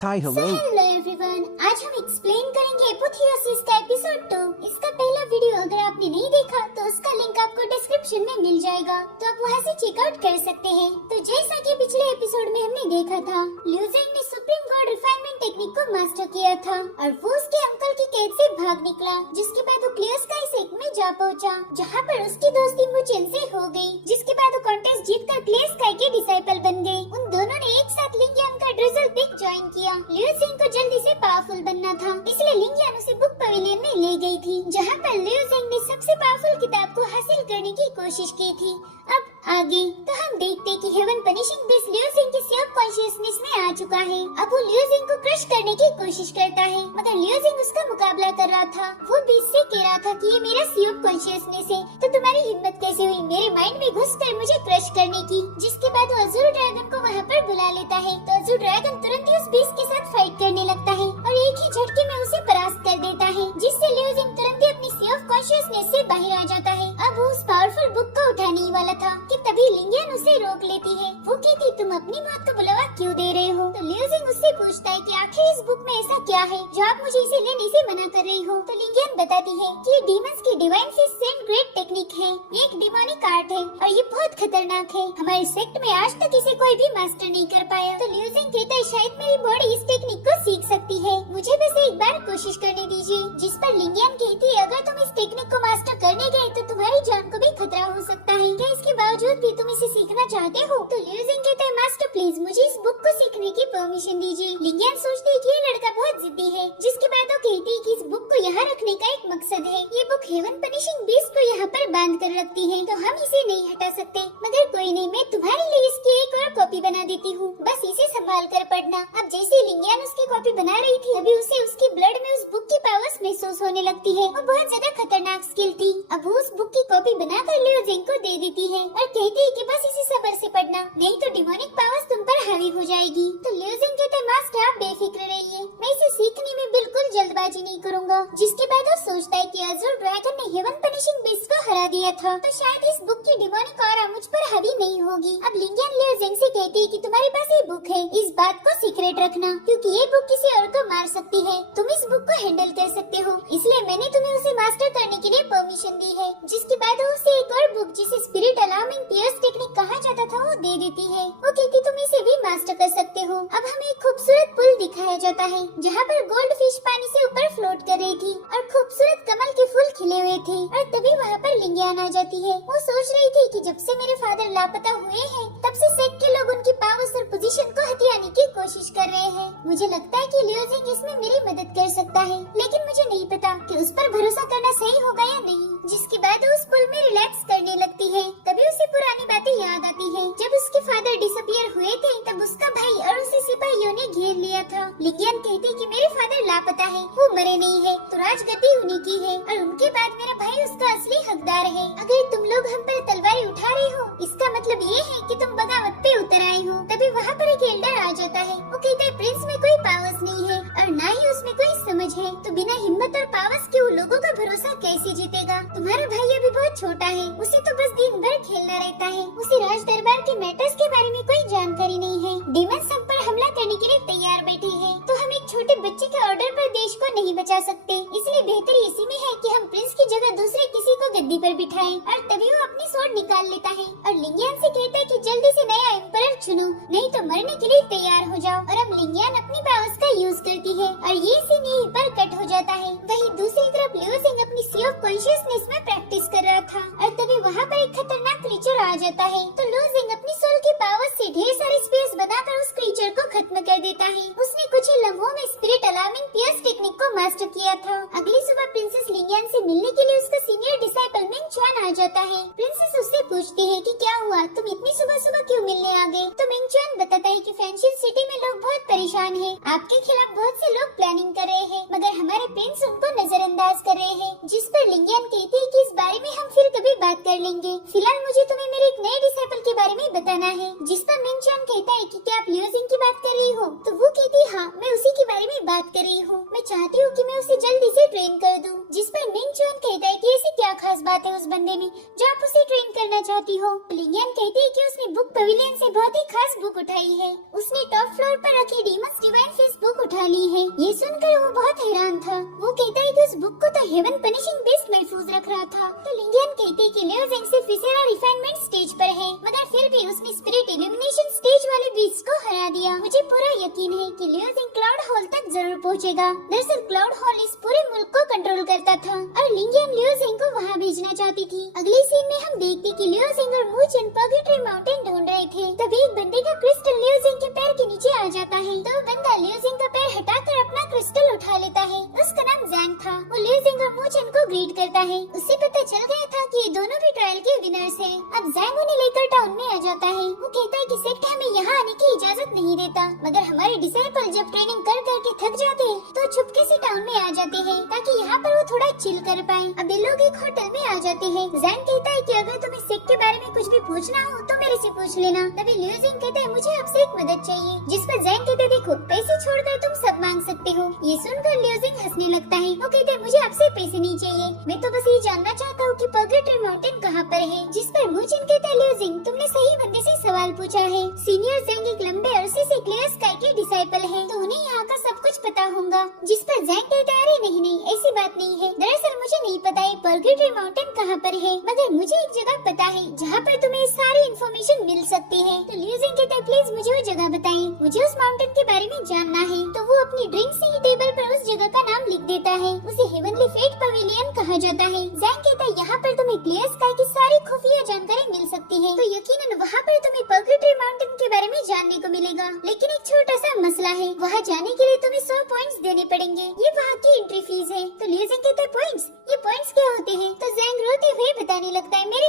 Hi, hello. Hello everyone, आज हम explain करेंगे एपोथियोसिस का एपिसोड 2। इसका पहला वीडियो अगर आपने नहीं देखा तो उसका लिंक आपको डिस्क्रिप्शन में मिल जाएगा, तो आप वहां से चेकआउट कर सकते हैं। तो जैसा कि पिछले एपिसोड में हमने देखा था, लिu ज़ेंग ने सुप्रीम गॉड रिफाइनमेंट टेक्निक को मास्टर किया था और वो उसके अंकल की कैद से भाग निकला, जिसके बाद वो क्लियर स्काई सेक्ट में जा पहुंचा, जहाँ पर उसकी दोस्ती मुचेन से हो गई, जिसके बाद वो कॉन्टेस्ट जीतकर क्लियर स्काई के डिसाइपल बन गए। उन दोनों ने एक साथ लिंगियन का ड्रिजल पिक ज्वाइन किया। लिu ज़ेंग को जल्दी से पावरफुल बनना था, इसलिए लिंगियन उसे बुक पवेलियन में ले गई थी, जहाँ पर लिu ज़ेंग ने सबसे पावरफुल किताब को हासिल करने की कोशिश की थी। अब आगे तो हम देखते कि हेवन पनिशिंग बेस लिu ज़ेंग की सेल्फ कॉन्शियसनेस में आ चुका है। अब वो लिu ज़ेंग को क्रश करने की कोशिश करता है, मगर लिu ज़ेंग उसका मुकाबला कर रहा था। वो बीच से कह रहा था कि ये मेरा सेल्फ कॉन्शियसनेस है, तो तुम्हारी हिम्मत कैसे हुई मेरे माइंड में घुसकर मुझे क्रश करने की। जिसके बाद वो अज़ूर ड्रैगन को वहाँ पर बुला लेता है, तो अज़ूर ड्रैगन तुरंत ही उस बीस्ट के साथ फाइट करने लगता है और एक ही झटके में उसे परास्त कर देता है, जिससे लिu ज़ेंग तुरंत ही अपनी सेल्फ कॉन्शियसनेस से बाहर आ जाता है। अब वो उस पावरफुल बुक को उठाने ही वाला था कि तभी लिंगियन उसे रोक लेती है। वो कहती, तुम अपनी मौत को बुलावा क्यों दे रहे हो? तो लिu ज़ेंग उससे पूछता है कि आखिर इस बुक में ऐसा क्या है जो आप मुझे इसे लेने से मना कर रही हो? तो लिंगियन बताती है कि ये डीमंस की divine fish send great technique है, ये एक डिमोनिक आर्ट है और ये बहुत खतरनाक है। हमारे सेक्ट में आज तक इसे कोई भी मास्टर नहीं कर पाया। तो लिu ज़ेंग कहता है, शायद मेरी बॉडी इस टेक्निक को सीख सकती है, मुझे बस एक बार कोशिश करने दीजिए। जिस पर लिंगियन कहती है, अगर तुम इस टेक्निक को मास्टर करने गए तो तुम्हारी जान को भी खतरा हो सकता है, क्या इसके बावजूद भी तुम इसे सीखना चाहते हो? तो लिu ज़ेंग कहता है, मास्टर प्लीज मुझे इस बुक को सीखने की परमिशन दीजिए। लिंगियन सोचती है कि ये लड़का बहुत जिद्दी है, जिसके बाद वो कहती है कि इस बुक को यहाँ रखने का एक मकसद है। ये बुक हेवन पनिशिंग बीस्ट को यहाँ पर बांध कर रखती है, तो हम इसे नहीं हटा सकते। मगर कोई नहीं, मैं तुम्हारे लिए इसकी एक और कॉपी बना देती हूँ, बस इसे संभाल कर पढ़ना। अब जैसे लिंगियन उसकी कॉपी बना रही थी, अभी उसे उसकी ब्लड में उस बुक की पावर्स महसूस होने लगती है। वो बहुत ज्यादा खतरनाक स्किल थी। अब वो उस बुक की कॉपी बनाकर लिu ज़ेंग को दे देती है और कहती है कि बस इसे सब्र से पढ़ना, नहीं तो डिमोनिक पावर्स तुम पर हावी हो जाएगी। तो लिu ज़ेंग कहते हैं, मास्टर आप बेफिक्र रहिए, मैं इसे सीखने में बिल्कुल जल्दबाजी नहीं करूँगा। जिसके बाद वो सोचता है कि अज़ूर ड्रैगन ने हेवन पनिशिंग बीस्ट को हरा दिया था, तो शायद इस बुक की डिमोनिक ऑरा मुझ पर हावी नहीं होगी। अब लिंगियन लिu ज़ेंग से कहती है कि तुम्हारे पास ये बुक है, इस बात को सीक्रेट रखना, क्योंकि ये बुक किसी और को मार सकती है। तुम इस बुक को हैंडल कर सकते हो, इसलिए मैंने तुम्हें उसे मास्टर करने के लिए परमिशन दी है। जिसके बाद वो उसे एक और बुक, जिसे स्पिरिट अलार्मिंग पियर्स टेक्निक कहा जाता था, वो दे देती है। वो कहती, तुम इसे भी मास्टर कर सकते हो। अब हमें एक खूबसूरत पुल दिखाया जाता है, जहाँ पर गोल्ड फिश पानी से ऊपर फ्लोट कर रही थी और खूबसूरत कमल के फूल खिले हुए थे। और तभी वहाँ पर लिंगियन आ जाती है। वो सोच रही थी कि जब से मेरे फादर लापता हुए हैं, तब से सेक्ट के लोग उनकी पावर्स और पोजीशन को हथियाने की कोशिश कर रहे हैं। मुझे लगता है कि लिu ज़ेंग इसमें मेरी मदद कर सकता है, लेकिन मुझे नहीं पता कि उस पर भरोसा करना सही होगा या नहीं। जिसके बाद वो उस पुल में रिलैक्स करने लगती है। तभी उसे पुरानी बातें याद आती है, जब उसके फादर डिसअपियर हुए थे, तब उसका भाई और उसे सिपाहियों ने घेर लिया था। लिंगियन कहती कि मेरे फादर लापता है, वो मरे नहीं है, तो राजगद्दी उन्हीं की है और उनके बाद मेरा भाई उसका असली हकदार है। अगर तुम लोग हम पर तलवारें उठा रहे हो, इसका मतलब ये है कि तुम बगावत पे उतर आए हो। तभी वहाँ पर एक एल्डर आ जाता है। वो कहता है, प्रिंस में कोई पावर्स नहीं है और ना ही उसमें कोई समझ है, तो बिना हिम्मत और पावर्स के उन लोगों का भरोसा कैसे जीतेगा? तुम्हारा भाई अभी बहुत छोटा है, उसे तो बस दिन भर खेलना रहता है, उसे राज दरबार के मैटर्स के बारे में कोई जानकारी नहीं है। डीमंस सब पर हमला करने के लिए तैयार बैठे हैं, तो हम एक छोटे बच्चे के ऑर्डर पर देश को नहीं बचा सकते, इसलिए बेहतर इसी में है कि हम प्रिंस की जगह दूसरे किसी को गद्दी पर बिठाएं। और तभी वो अपनी स्वॉर्ड निकाल लेता है और लिंगियन से कहता है कि जल्दी से नया एम्परर चुनो, नहीं तो मरने के लिए तैयार हो जाओ। और अब लिंगियन अपनी पावर्स का यूज करती है और ये सीन यहीं पर कट हो जाता है। वहीं दूसरी तरफ लिu ज़ेंग अपनी सेल्फ कॉन्शियसनेस में प्रैक्टिस कर रहा था और तभी वहाँ पर एक खतरनाक क्रीचर आ जाता है। तो लिu ज़ेंग अपनी सोल की पावर्स से ढेर सारी स्पेस बनाकर उस क्रीचर को खत्म कर देता है। उसने कुछ ही लम्हों में स्पिरिट अलार्मिंग पियर्स टेक्निक को मास्टर किया था। अगली सुबह प्रिंसेस लिंगियन से मिलने के लिए उसका सीनियर डिसाइपल मिंग चुआन आ जाता है। प्रिंसेस उससे पूछती है कि क्या हुआ, तुम इतनी सुबह सुबह क्यों मिलने आ गए? तो मिंग चुआन बताता है कि फैंशिन सिटी में लोग बहुत परेशान हैं, आपके खिलाफ बहुत से लोग प्लानिंग कर रहे हैं, मगर हमारे प्रिंस उनको नजरअंदाज कर रहे हैं। जिस पर लिंगियन कहती है कि इस बारे में हम फिर कभी बात कर लेंगे, फिलहाल मुझे तुम्हें मेरे एक नए डिसाइपल के बारे में बताना है। जिस पर मिंग चुआन कहता है कि क्या आप लिu ज़ेंग की बात कर रही हो? तो वो कहती है, हाँ मैं उसी के बारे में बात कर रही हूँ, मैं चाहती हूँ कि मैं उसे जल्दी से ट्रेन कर दूँ। जिस पर मिंग चुआन कहता है कि ऐसी क्या खास बात है उस बंदे में जो आप उसे ट्रेन करना चाहती हो? लिंगियन कहती है कि उसने बुक पवेलियन से बहुत ही खास बुक उठाई है। उसने टॉप फ्लोर पर रखी डीमंस डिवाइन फेस बुक उठा ली है। ये सुनकर वो बहुत हैरान था। वो कहता है कि उस बुक को तो हेवन पनिशिंग बेस्ट महफूज रख रहा था। तो लिंगियन कहती है कि लियो ज़ेंग सिर्फ विसेरा रिफाइनमेंट स्टेज पर है, मगर फिर भी उसने स्पिरिट इल्यूमिनेशन स्टेज वाले बीस्ट को हरा दिया। मुझे पूरा यकीन है कि लियो ज़ेंग क्लाउड हॉल तक जरूर पहुंचेगा। दरअसल क्लाउड हॉल इस पूरे मुल्क को कंट्रोल करता था और लिंगियन लियो ज़ेंग को वहाँ भेजना चाहती थी। अगले सीन में हम देखते कि लियो ज़ेंग और मू चेन पर्गेटरी माउंटेन ढूंढ रहे थे। तभी एक बंदे का क्रिस्टल लियो ज़ेंग के पैर के नीचे आ जाता है। तो वो बंदा लियो ज़ेंग का पैर हटाकर अपना क्रिस्टल उठा लेता है। उसका नाम ज़ैंग था। वो लियो ज़ेंग और मू चेन को ग्रीट करता है। उससे पता चल गया था कि ये दोनों भी ट्रायल के विनर्स हैं। अब ज़ैंग उन्हें लेकर टाउन में आ जाता है। वो कहता है कि सेक्ट हमें यहाँ आने की इजाजत नहीं देता, मगर हमारे डिसाइपल जब ट्रेनिंग कर करके थक जाते हैं तो चुपके से टाउन में आ जाते हैं ताकि यहाँ पर वो थोड़ा चिल कर पाए। अब ये लोग एक होटल में आ जाते हैं। ज़ैंग कहता है कि अगर तुम्हें सेक्ट के बारे में कुछ भी पूछना हो तो मेरे से पूछ लेना। तभी लियो ज़ेंग कहता है मुझे आपसे एक मदद चाहिए, जिस पर ज़ैंग कहता है देखो पैसे छोड़कर तुम सब मांग सकते हो। ये सुनकर लियो ज़ेंग हंसने लगता है। वो कहता है मुझे आपसे पैसे नहीं चाहिए, मैं तो बस ये जानना चाहता हूँ कि पर्गेटरी माउंटेन कहाँ पर है। जिस पर मू चेन कहता है लियो ज़ेंग तुमने सही बंदे से सवाल पूछा है। सीनियर ज़ैंग एक लंबे अरसे से क्लियर स्काई के डिसाइपल है, तो उन्हें यहाँ का सब कुछ पता होगा। जिस पर ज़ैंग कहता है अरे नहीं नहीं ऐसी बात नहीं है, दरअसल मुझे नहीं पता है पर्गेटरी माउंटेन कहाँ पर है, मगर मुझे एक जगह पता है जहाँ पर तुम्हें सारी इन्फॉर्मेशन मिल सकती है। तो लियो ज़ेंग कहता है प्लीज मुझे वो जगह बताएं, मुझे उस माउंटेन के बारे में जानना है। तो वो अपनी ड्रिंक से ही टेबल पर उस जगह का नाम लिख देता है। उसे हेवनली फेट पवेलियन कहा जाता है। ज़ैंग कहता है यहाँ पर तुम्हें क्लियर स्काई की सारी खुफिया जानकारी मिल सकती है, तो यकीनन वहाँ पर तुम्हें पर्गेटरी माउंटेन के बारे में जानने को मिलेगा। लेकिन एक छोटा सा मसला है, वहाँ जाने के लिए तुम्हें 100 पॉइंट्स देने पड़ेंगे। ये वहाँ की एंट्री फीस है। तो लियो ज़ेंग कहता है पॉइंट्स, ये पॉइंट्स क्या होते हैं? तो ज़ैंग रोते हुए बताने लगता है मेरे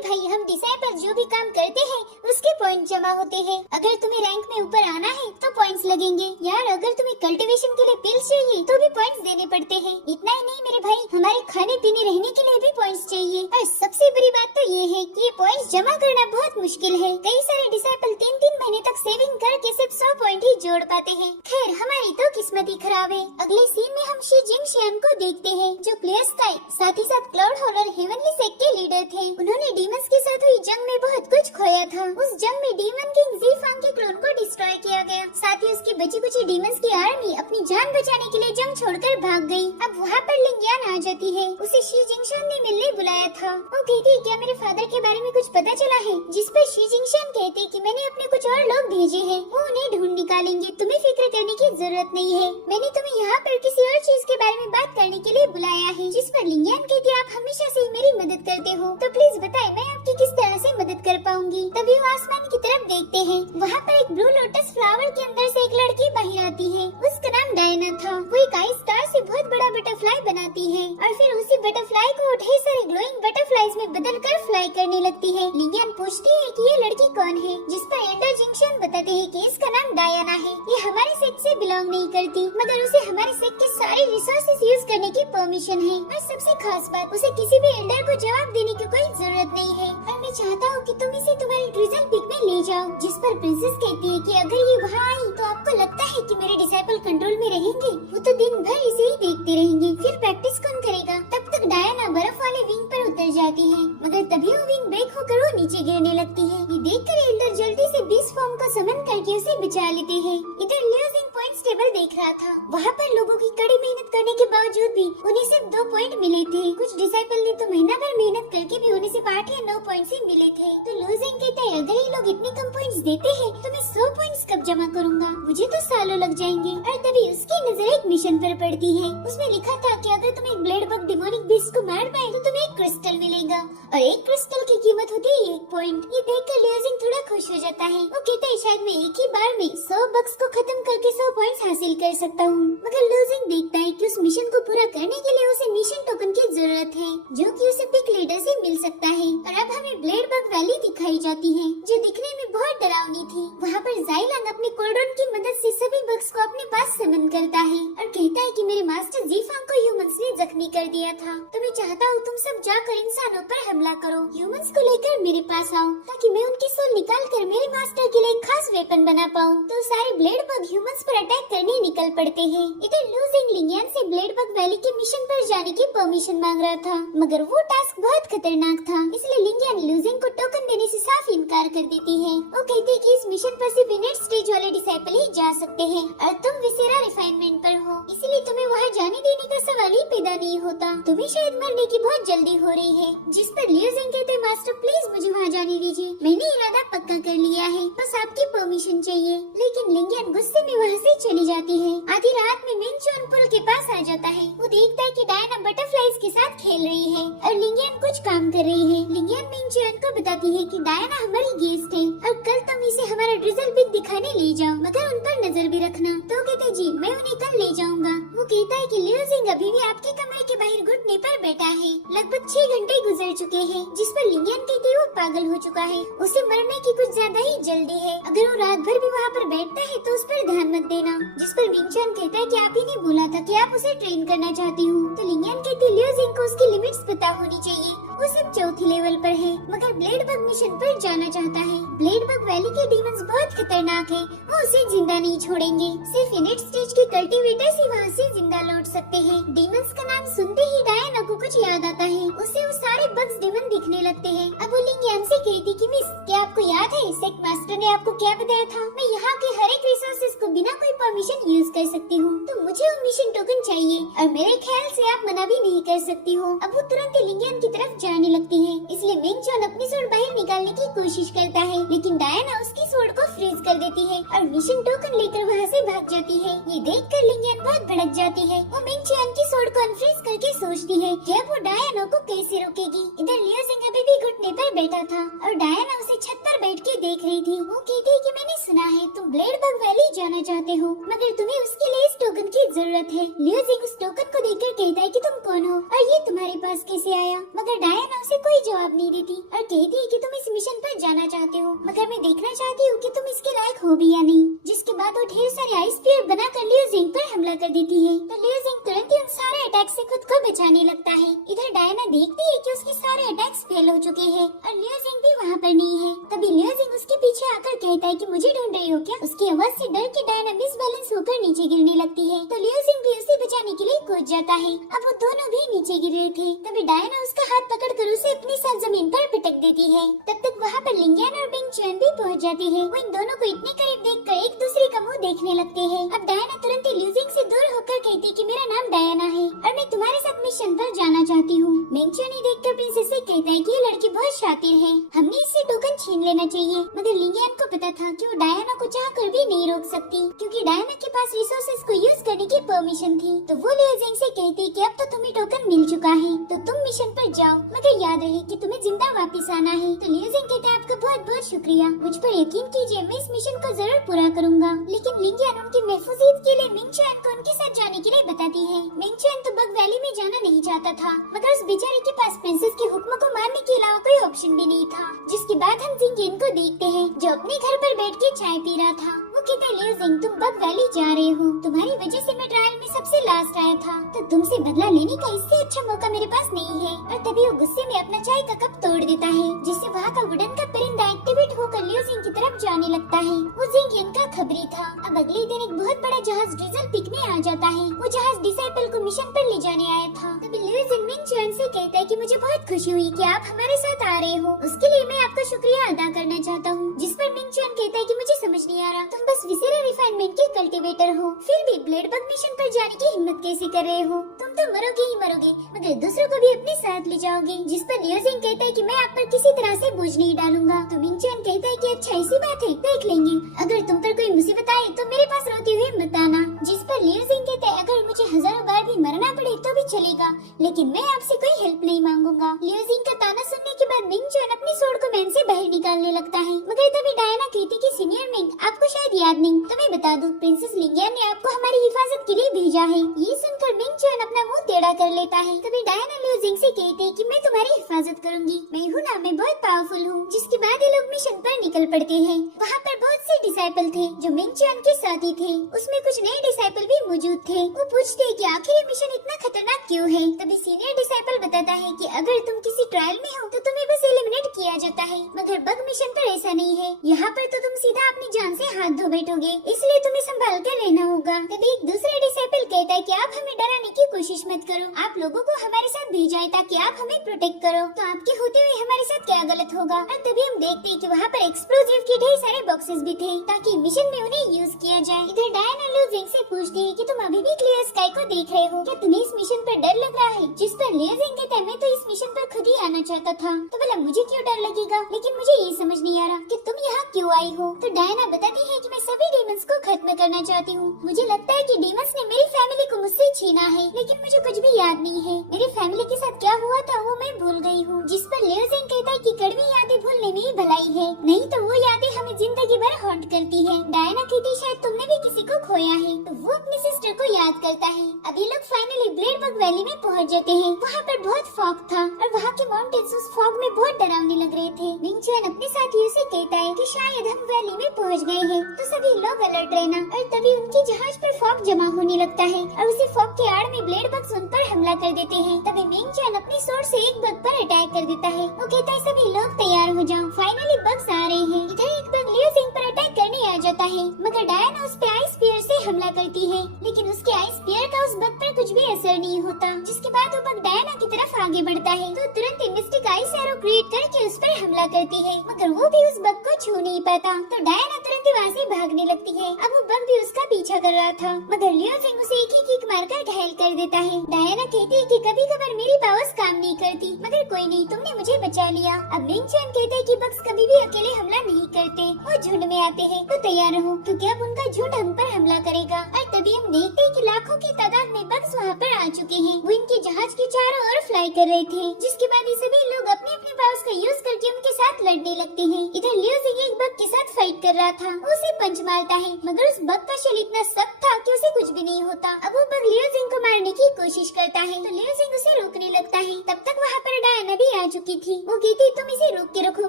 भाई हम डिसाइपल जो भी काम करते हैं उसके पॉइंट जमा होते हैं। अगर तुम्हें रैंक में ऊपर आना है तो पॉइंट्स लगेंगे यार, अगर तुम्हें कल्टीवेशन के लिए पिल्स चाहिए तो भी पॉइंट्स देने पड़ते हैं। इतना ही नहीं मेरे भाई, हमारे खाने पीने रहने के लिए भी पॉइंट्स चाहिए। और सबसे बड़ी बात तो ये है कि ये पॉइंट्स जमा करना बहुत मुश्किल है। कई सारे डिसाइपल 3-3 महीने तक सेविंग करके सिर्फ 100 पॉइंट ही जोड़ पाते हैं। खैर हमारी तो किस्मत ही खराब है। अगले सीन में हम शी जिंगशियन को देखते हैं जो क्लियर स्काई साथ ही साथ क्लाउड हॉल और हेवनली सेक्ट के लीडर थे। उन्होंने डीमंस के साथ हुई जंग में बहुत कुछ खोया था। उस जंग में डीमन किंग ज़ीफांग के क्लोन को डिस्ट्रॉय किया गया। साथ ही उसकी बची कुछ डीमंस की आर्मी अपनी जान बचाने के लिए जंग छोड़कर भाग गई। अब वहाँ पर लिंगियन आ जाती है। उसे शी जिंगशियन ने मिलने बुलाया था। वो कहती है क्या मेरे फादर के बारे में कुछ पता चला है? जिस पर शी जिंगशियन कहती है कि मैंने अपने कुछ और लोग भेजे हैं, वो उन्हें ढूंढ निकालेंगे, तुम्हें फिक्र करने की जरूरत नहीं है। मैंने तुम्हें यहाँ पर किसी और चीज के बारे में बात करने के लिए बुलाया है। जिस पर लिंगियन कहती है आप हमेशा से मेरी मदद करते हो, तो प्लीज बताएं मैं आपकी किस तरह से मदद कर पाऊंगी। तभी वो आसमान की तरफ देखते हैं। वहाँ पर एक ब्लू लोटस फ्लावर के अंदर से एक लड़की बाहर आती है। उसका नाम डायना था। वो एक आई स्टार से बहुत बड़ा बटरफ्लाई बनाती है और फिर उसी बटरफ्लाई को ढेर सारे ग्लोइंग बटरफ्लाईज में बदलकर फ्लाई करने लगती है। लिंगियन पूछती है कि ये लड़की कौन है, जिस पर एल्डर जिंगशियन बताते हैं कि इसका नाम डायना है। ये हमारे सेक्ट से बिलोंग नहीं करती, मगर उसे हमारे सेक्ट के सारे रिसोर्सेज यूज करने की परमिशन है। और सबसे खास बात, उसे किसी भी एल्डर को जवाब देने की कोई जरूरत नहीं है। और मैं चाहता हूँ कि तुम इसे तुम्हारी ट्रिजल पिक में ले जाओ। जिस पर प्रिंसेस कहती है कि अगर ये वहाँ आई तो आपको लगता है कि मेरे डिसाइपल कंट्रोल में रहेंगे? वो तो दिन भर इसे ही देखते रहेंगे, फिर प्रैक्टिस कौन करेगा? तब तक डायना बर्फ वाले विंग पर उतर जाती है, मगर तभी वो विंग ब्रेक होकर वो नीचे गिरने लगती है। ये देखकर एल्डर जल्दी से बीस्ट फॉर्म को समन करके उसे बचा लेते हैं। इधर लियो ज़ेंग पॉइंट्स टेबल देख रहा था। वहाँ पर लोगों की कड़ी मेहनत करने के बावजूद भी उन्हें सिर्फ 2 पॉइंट मिले थे। कुछ डिसाइपल ने तो महीना भर मेहनत करके भी उन्हें सिर्फ 8 या 9 पॉइंट्स ही मिले थे। तो लियो ज़ेंग कहता है अगर ये लोग इतने कम पॉइंट्स देते हैं तो मैं 100 पॉइंट्स कब जमा करूँगा? मुझे तो सालों लग जाएंगे। और तभी उसकी नजर एक मिशन पर पड़ती है। उसमें लिखा था कि अगर तुम एक ब्लेड बग डिमोनिक बीस्ट को मार पाए तो तुम्हें एक क्रिस्टल मिलेगा, और एक क्रिस्टल की कीमत होती है 1 पॉइंट। ये देखकर लियो ज़ेंग थोड़ा खुश हो जाता है। वो कहता है शायद मैं एक ही बार में 100 बग्स को खत्म करके 100 पॉइंट्स हासिल कर सकता हूँ। मगर लियो ज़ेंग देखता है कि उस मिशन को पूरा करने के लिए उसे मिशन टोकन की जरूरत है, जो कि उसे पिक लीडर से मिल सकता है। और अब हमें ब्लेड बग वैली दिखाई जाती है, जो दिखने में बहुत डरावनी थी। वहाँ पर ज़ाइलन अपने कोल्ड्रॉन की मदद से सभी बग्स को अपने पास समन करता है और कहता है कि मेरे मास्टर जीफांग को ह्यूमंस ने जख्मी कर दिया था, तो मैं चाहता हूँ तुम सब जाकर इंसानों पर हमला करो, ह्यूमंस को लेकर मेरे पास आओ ताकि मैं उनकी सोल निकाल कर मेरे मास्टर के लिए एक खास वेपन बना पाऊँ। तो सारे ब्लेड बग ह्यूमंस पर अटैक करने निकल पड़ते हैं। इधर लू जिंग लिंगियान से ब्लेड बग वैली के मिशन पर जाने की परमिशन मांग रहा था, मगर वो टास्क बहुत खतरनाक था, इसलिए लिंगियान लू जिंग को टोकन देने से साफ इनकार कर देती है। वो कहती है कि इस मिशन पर सिर्फ इनेट स्टेज वाले डिसाइपल ही जा सकते हैं और तुम विसेरा रिफाइनमेंट पर हो, इसलिए तुम्हें वहाँ जाने देने का सवाल ही पैदा नहीं होता। तुम्हें शायद मरने की बहुत जल्दी हो रही है, जिस पर लियू जिंग कहते हैं मास्टर प्लीज मुझे वहाँ जाने दीजिए, मैंने इरादा पक्का कर लिया है, बस आपकी परमिशन चाहिए। लेकिन लिंगियन गुस्से में वहाँ से चली जाती है। आधी रात में मिंगचुन पुल के पास आ जाता है। वो देखता है कि डायना बटरफ्लाइज के साथ खेल रही है और लिंगियन कुछ काम कर रही है। लिंगियन मिंगचुन को बताती है कि डायना हमारी गेस्ट है और कल तुम इसे हमारा ड्रिजल बिग दिखाने ले जाओ, मगर उन पर नजर भी रखना। तो कहते जी मैं उन्हें कल ले जाऊंगा। वो कहता है कि लियू जिंग अभी भी आपके कमरे के बाहर घुटने पर बैठा है। लगभग 6 घंटे गुजर चुके हैं, जिस पर लिंगियन कहती है वो पागल हो चुका है, उसे मरने की कुछ ज्यादा ही जल्दी है, अगर वो रात भर भी वहाँ पर बैठता है तो उस पर ध्यान मत देना। जिस पर मिंगचुन कहता है कि आप ही ने बोला था कि आप उसे ट्रेन करना चाहती हूँ। तो लिंगियन कहती है लियू जिंग को उसकी लिमिट्स पता होनी चाहिए, वो सिर्फ चौथी लेवल पर है, मगर ब्लेड बग मिशन पर जाना चाहता है। ब्लेड बग वैली के डीमंस बहुत खतरनाक है, वो उसे जिंदा नहीं छोड़ेंगे, सिर्फ इनेट स्टेज के कल्टीवेटर्स ही वहाँ से जिंदा लौट सकते हैं। डीमंस का नाम सुनते ही डायना को कुछ याद आता है, उसे वो सारे बग्स डीमन दिखने लगते हैं। अब वो लिंगियन से कहती कि मिस क्या आपको याद है सेक्ट मास्टर ने आपको क्या बताया था, मैं यहाँ के हर एक रिसोर्सेज को बिना कोई परमिशन यूज कर सकती हूँ, तो मुझे वो मिशन टोकन चाहिए और मेरे ख्याल से आप मना भी नहीं कर सकती हो। अब वो तुरंत लिंगियन की तरफ जाने लगती है, इसलिए मिंगचुन अपनी सोड बाहर निकालने की कोशिश करता है, लेकिन डायना उसकी सोड को फ्रीज कर देती है और मिशन टोकन लेकर वहाँ से भाग जाती है। ये देखकर लिंगियन बहुत भड़क जाती है। वो मिंगचुन की सोड को अनफ्रीज करके सोचती है कि अब वो डायना को कैसे रोकेगी। इधर लियू जिंग अभी भी घुटने पर बैठा था और डायना उसे छत पर बैठ के देख रही थी। वो कहती है कि मैंने सुना है तुम ब्लेड बग वैली जाना चाहते हो, मगर तुम्हें उसके लिए इस टोकन की जरूरत है। लियू जिंग उस टोकन को देखकर कहता है कि तुम कौन हो और ये तुम्हारे पास कैसे आया, मगर डायना उसे कोई जवाब नहीं देती और कहती है कि तुम इस मिशन पर जाना चाहते हो, मगर मैं देखना चाहती हूँ कि तुम इसके लायक हो भी या नहीं। जिसके बाद वो ढेर सारे आइस स्पीयर बनाकर लियू जिंग पर हमला कर देती है। तो लियू जिंग तुरंत ही उन सारे अटैक से खुद को बचाने लगता है। इधर डायना देखती है कि उसके सारे अटैक्स फेल हो चुके हैं और लियू जिंग भी वहाँ पर नहीं है। तभी लियू जिंग उसके पीछे आकर कहता है कि मुझे ढूंढ रही हो क्या। उसकी आवाज से डर के डायना मिसबैलेंस होकर नीचे गिरने लगती है, तो लियू जिंग भी उसे बचाने के लिए कूद जाता है। अब वो दोनों भी नीचे गिर रहे थे, तभी डायना उसका हाथ पकड़कर उसे अपनी साथ जमीन पर पटक देती है। तब तक वहाँ पर लिंगियन और मिंगचुन भी पहुँच जाते हैं। वो इन दोनों को इतने करीब देखकर एक दूसरे का मुंह देखने लगते हैं। अब डायना तुरंत ही लियू जिंग से दूर होकर कहती कि मेरा नाम डायना है और मैं तुम्हारे साथ मिशन पर जाना चाहती हूँ। मिंगचुन ही देखकर प्रिंसेस से कहता है कि ये लड़की बहुत शातिर है, हमने इससे टोकन छीन लेना चाहिए, मगर लिंगियन को पता था कि वो डायना को चाहकर भी नहीं रोक सकती, क्योंकि डायना के पास रिसोर्सेज को यूज करने की परमिशन थी। तो वो लियू जिंग से कहती कि अब तो तुम्हें टोकन मिल चुका है, तो तुम मिशन पर जाओ, मगर याद रहे कि तुम्हें जिंदा वापस आना है। तो लियू जिंग कहता है आपका बहुत बहुत शुक्रिया, मुझ पर यकीन कीजिए, मैं इस मिशन को जरूर पूरा करूंगा। लेकिन लिंगियन उनकी महफूजियत के लिए मिंगचुन को उनके साथ जाने के लिए बताती है। मिंगचुन तो बग वैली में जाना नहीं चाहता था, मगर उस बेचारे के पास प्रिंसेस के हुक्म को मानने के अलावा कोई ऑप्शन भी नहीं था। जिसके बाद हम जिंगियन को देखते हैं जो अपने घर पर बैठ के चाय पी रहा था। वो कहता है लियू जिंग तुम बग वैली जा रहे हो, तुम्हारी वजह से मैं ट्रायल में सबसे लास्ट आया था, तो तुमसे बदला लेने का इससे अच्छा मौका मेरे पास नहीं है। और तभी वो गुस्से में अपना चाय का कप तोड़ देता है, जिससे वहाँ का वुडन का परिंदा एक्टिवेट होकर लियू जिंग की तरफ जाने लगता है। वो जिंगियन का खबरी था। अब अगले दिन एक बहुत बड़ा जहाज ड्रिजल पिक में आ जाता है। वो जहाज डिसाइपल को मिशन पर ले जाने आया था। तभी लियू जिंग मिंगचुन से कहता है कि मुझे बहुत खुशी हुई कि आप हमारे साथ आ रहे हो, उसके लिए मैं आपका शुक्रिया अदा करना चाहता हूँ। जिस पर मिंगचुन कहता है कि मुझे समझ नहीं आ रहा, तुम बस विसेरा रिफाइनमेंट के कल्टीवेटर हो, फिर भी ब्लेड बग मिशन पर जाने की हिम्मत कैसे कर रहे हो, तुम तो मरोगे ही मरोगे, मगर दूसरों को भी अपने साथ ले जाओगे। जिस पर लियू जिंग कहता है कि मैं आप पर किसी तरह से बोझ नहीं डालूंगा। तो मिंगचुन कहता है कि अच्छा ऐसी बात है, देख लेंगे, अगर तुम पर कोई मुसीबत आए तो मेरे पास रोते हुए मत आना। जिस पर लियू जिंग कहता है अगर मुझे हजारों बार भी मरना पड़े तो भी चलेगा, लेकिन मैं आपसे कोई हेल्प नहीं मांगूंगा। लियू जिंग का ताना सुनने के बाद बाद मिंग चुन अपनी सोड को मैन से बाहर निकालने लगता है। मगर तभी डायना कहती कि सीनियर मिंग, आपको शायद याद नहीं, तुम्हें बता दूं, प्रिंसेस लिंगिया ने आपको हमारी हिफाजत के लिए भेजा है। ये सुनकर मिंग चुन अपना मुंह टेढ़ा कर लेता है। तभी डायना लिu जिंग से कहती है कि मैं तुम्हारी हिफाजत करूंगी, मैं हूँ ना, मैं बहुत पावरफुल हूँ। जिसके बाद ये लोग मिशन पर निकल पड़ते हैं। वहाँ पर बहुत से डिसाइपल थे जो मिंग चुन के साथी थे। उसमें कुछ नए डिसाइपल भी मौजूद थे। वो पूछते हैं कि आखिर ये मिशन इतना खतरनाक क्यों है। तभी सीनियर डिसाइपल बताता है कि अगर तुम किसी ट्रायल में हो तो तुम्हें बस एलिमिनेट किया जाता है, मगर बग मिशन पर ऐसा नहीं है। यहाँ पर तो तुम सीधा अपनी जान से हाथ धो बैठोगे, इसलिए तुम्हें संभाल कर रहना होगा। तभी एक दूसरा डिसाइपल कहता है कि आप हमें डराने की कोशिश मत करो, आप लोगों को हमारे साथ भेजा है ताकि आप हमें प्रोटेक्ट करो, तो आपके होते हुए हमारे साथ क्या गलत होगा। और तभी हम देखते हैं कि वहाँ पर एक्सप्लोजिव के ढेर सारे बॉक्सेस भी थे ताकि मिशन में उन्हें यूज किया जाए। इधर डायना लिu जिंग से पूछती है कि तुम अभी भी क्लियर स्काई को देख रहे हो, क्या तुम्हें इस मिशन पर डर लग रहा है। जिस पर लिu जिंग कहता है मैं तो इस मिशन पर खुद ही आना चाहता था, तो भला मुझे क्यों डर लगेगा, लेकिन मुझे ये समझ नहीं आ रहा कि तुम यहाँ क्यों आई हो। तो डायना बताती है कि मैं सभी डीमंस को खत्म करना चाहती हूँ। मुझे लगता है कि डीमंस ने मेरी फैमिली को मुझसे छीना है, लेकिन मुझे कुछ भी याद नहीं है। मेरी फैमिली के साथ क्या हुआ था वो मैं भूल गई हूँ। जिस पर लिu जिंग कहता है कि कड़वी यादें भूलने में ही भलाई है, नहीं तो वो यादें हमें जिंदगी भर हॉन्ट करती है। डायना कहती शायद तुमने भी किसी को खोया है, तो वो अपनी सिस्टर को याद करता है। अब ये लोग फाइनली ब्लेडबग वैली में पहुँच जाते हैं। वहाँ पर बहुत फॉग था और वहाँ के माउंटेन्स उस फॉग में बहुत डरावने लग रहे थे। मिंग चुन अपने साथियों से कहता है कि शायद हम वैली में पहुँच गए हैं, तो सभी लोग अलर्ट रहना। और तभी उनके जहाज पर फॉग जमा होने लगता है और उसी फॉग के आड़ में ब्लेडबग्स उन पर हमला कर देते हैं। तभी मिंग चुन अपनी सोर्ड से एक बग पर अटैक कर देता है। वो कहता है सभी लोग तैयार हो जाओ, फाइनली बग्स आ रहे हैं। इधर एक बग लिu जिंग पर अटैक करने आ जाता है, मगर डायना उस पे आइस स्पीयर से हमला करती है, लेकिन उसके आइस स्पीयर का उस बग पर कुछ भी असर नहीं होता। जिसके बाद वो बग डायना की तरफ आगे बढ़ता है तो तुरंत मिस्टिक आइस एरो क्रिएट करके उस पर हमला करती है, मगर वो भी उस बग को छू नहीं पाता। तो डायना तुरंत ही वहाँ से भागने लगती है। अब वो बग भी उसका पीछा कर रहा था, मगर लिu जिंग उसे एक ही किक मारकर घायल कर देता है। डायना कहती है कि कभी कभार मेरी पावर्स काम नहीं करती, मगर कोई नहीं, तुमने मुझे बचा लिया। अब मिंग चुन कहते हैं कि बग्स कभी भी अकेले हमला नहीं करते, वो झुंड में आते हैं, तो तैयार रहो क्योंकि अब उनका झुंड हम पर हमला करेगा। और तभी हम देखते हैं कि लाखों की तादाद में बग्स वहाँ पर आ चुके हैं। वो इनके जहाज के चारों ओर फ्लाई कर रहे थे। जिसके बाद ये सभी लोग अपने अपने पावर्स का यूज करके उनके साथ लड़ने लगते हैं। इधर लिu जिंग एक बग के साथ फाइट कर रहा था, वो उसे पंच मारता है, मगर उस बग का शेल इतना सख्त था कि उसे कुछ भी नहीं होता। अब वो बग लिu जिंग को मारने की कोशिश करता है, तो लिu जिंग उसे रोकने लगता है। तब तक वहाँ पर डायना भी आ चुकी थी। वो कहती तुम इसे रोक के रखो,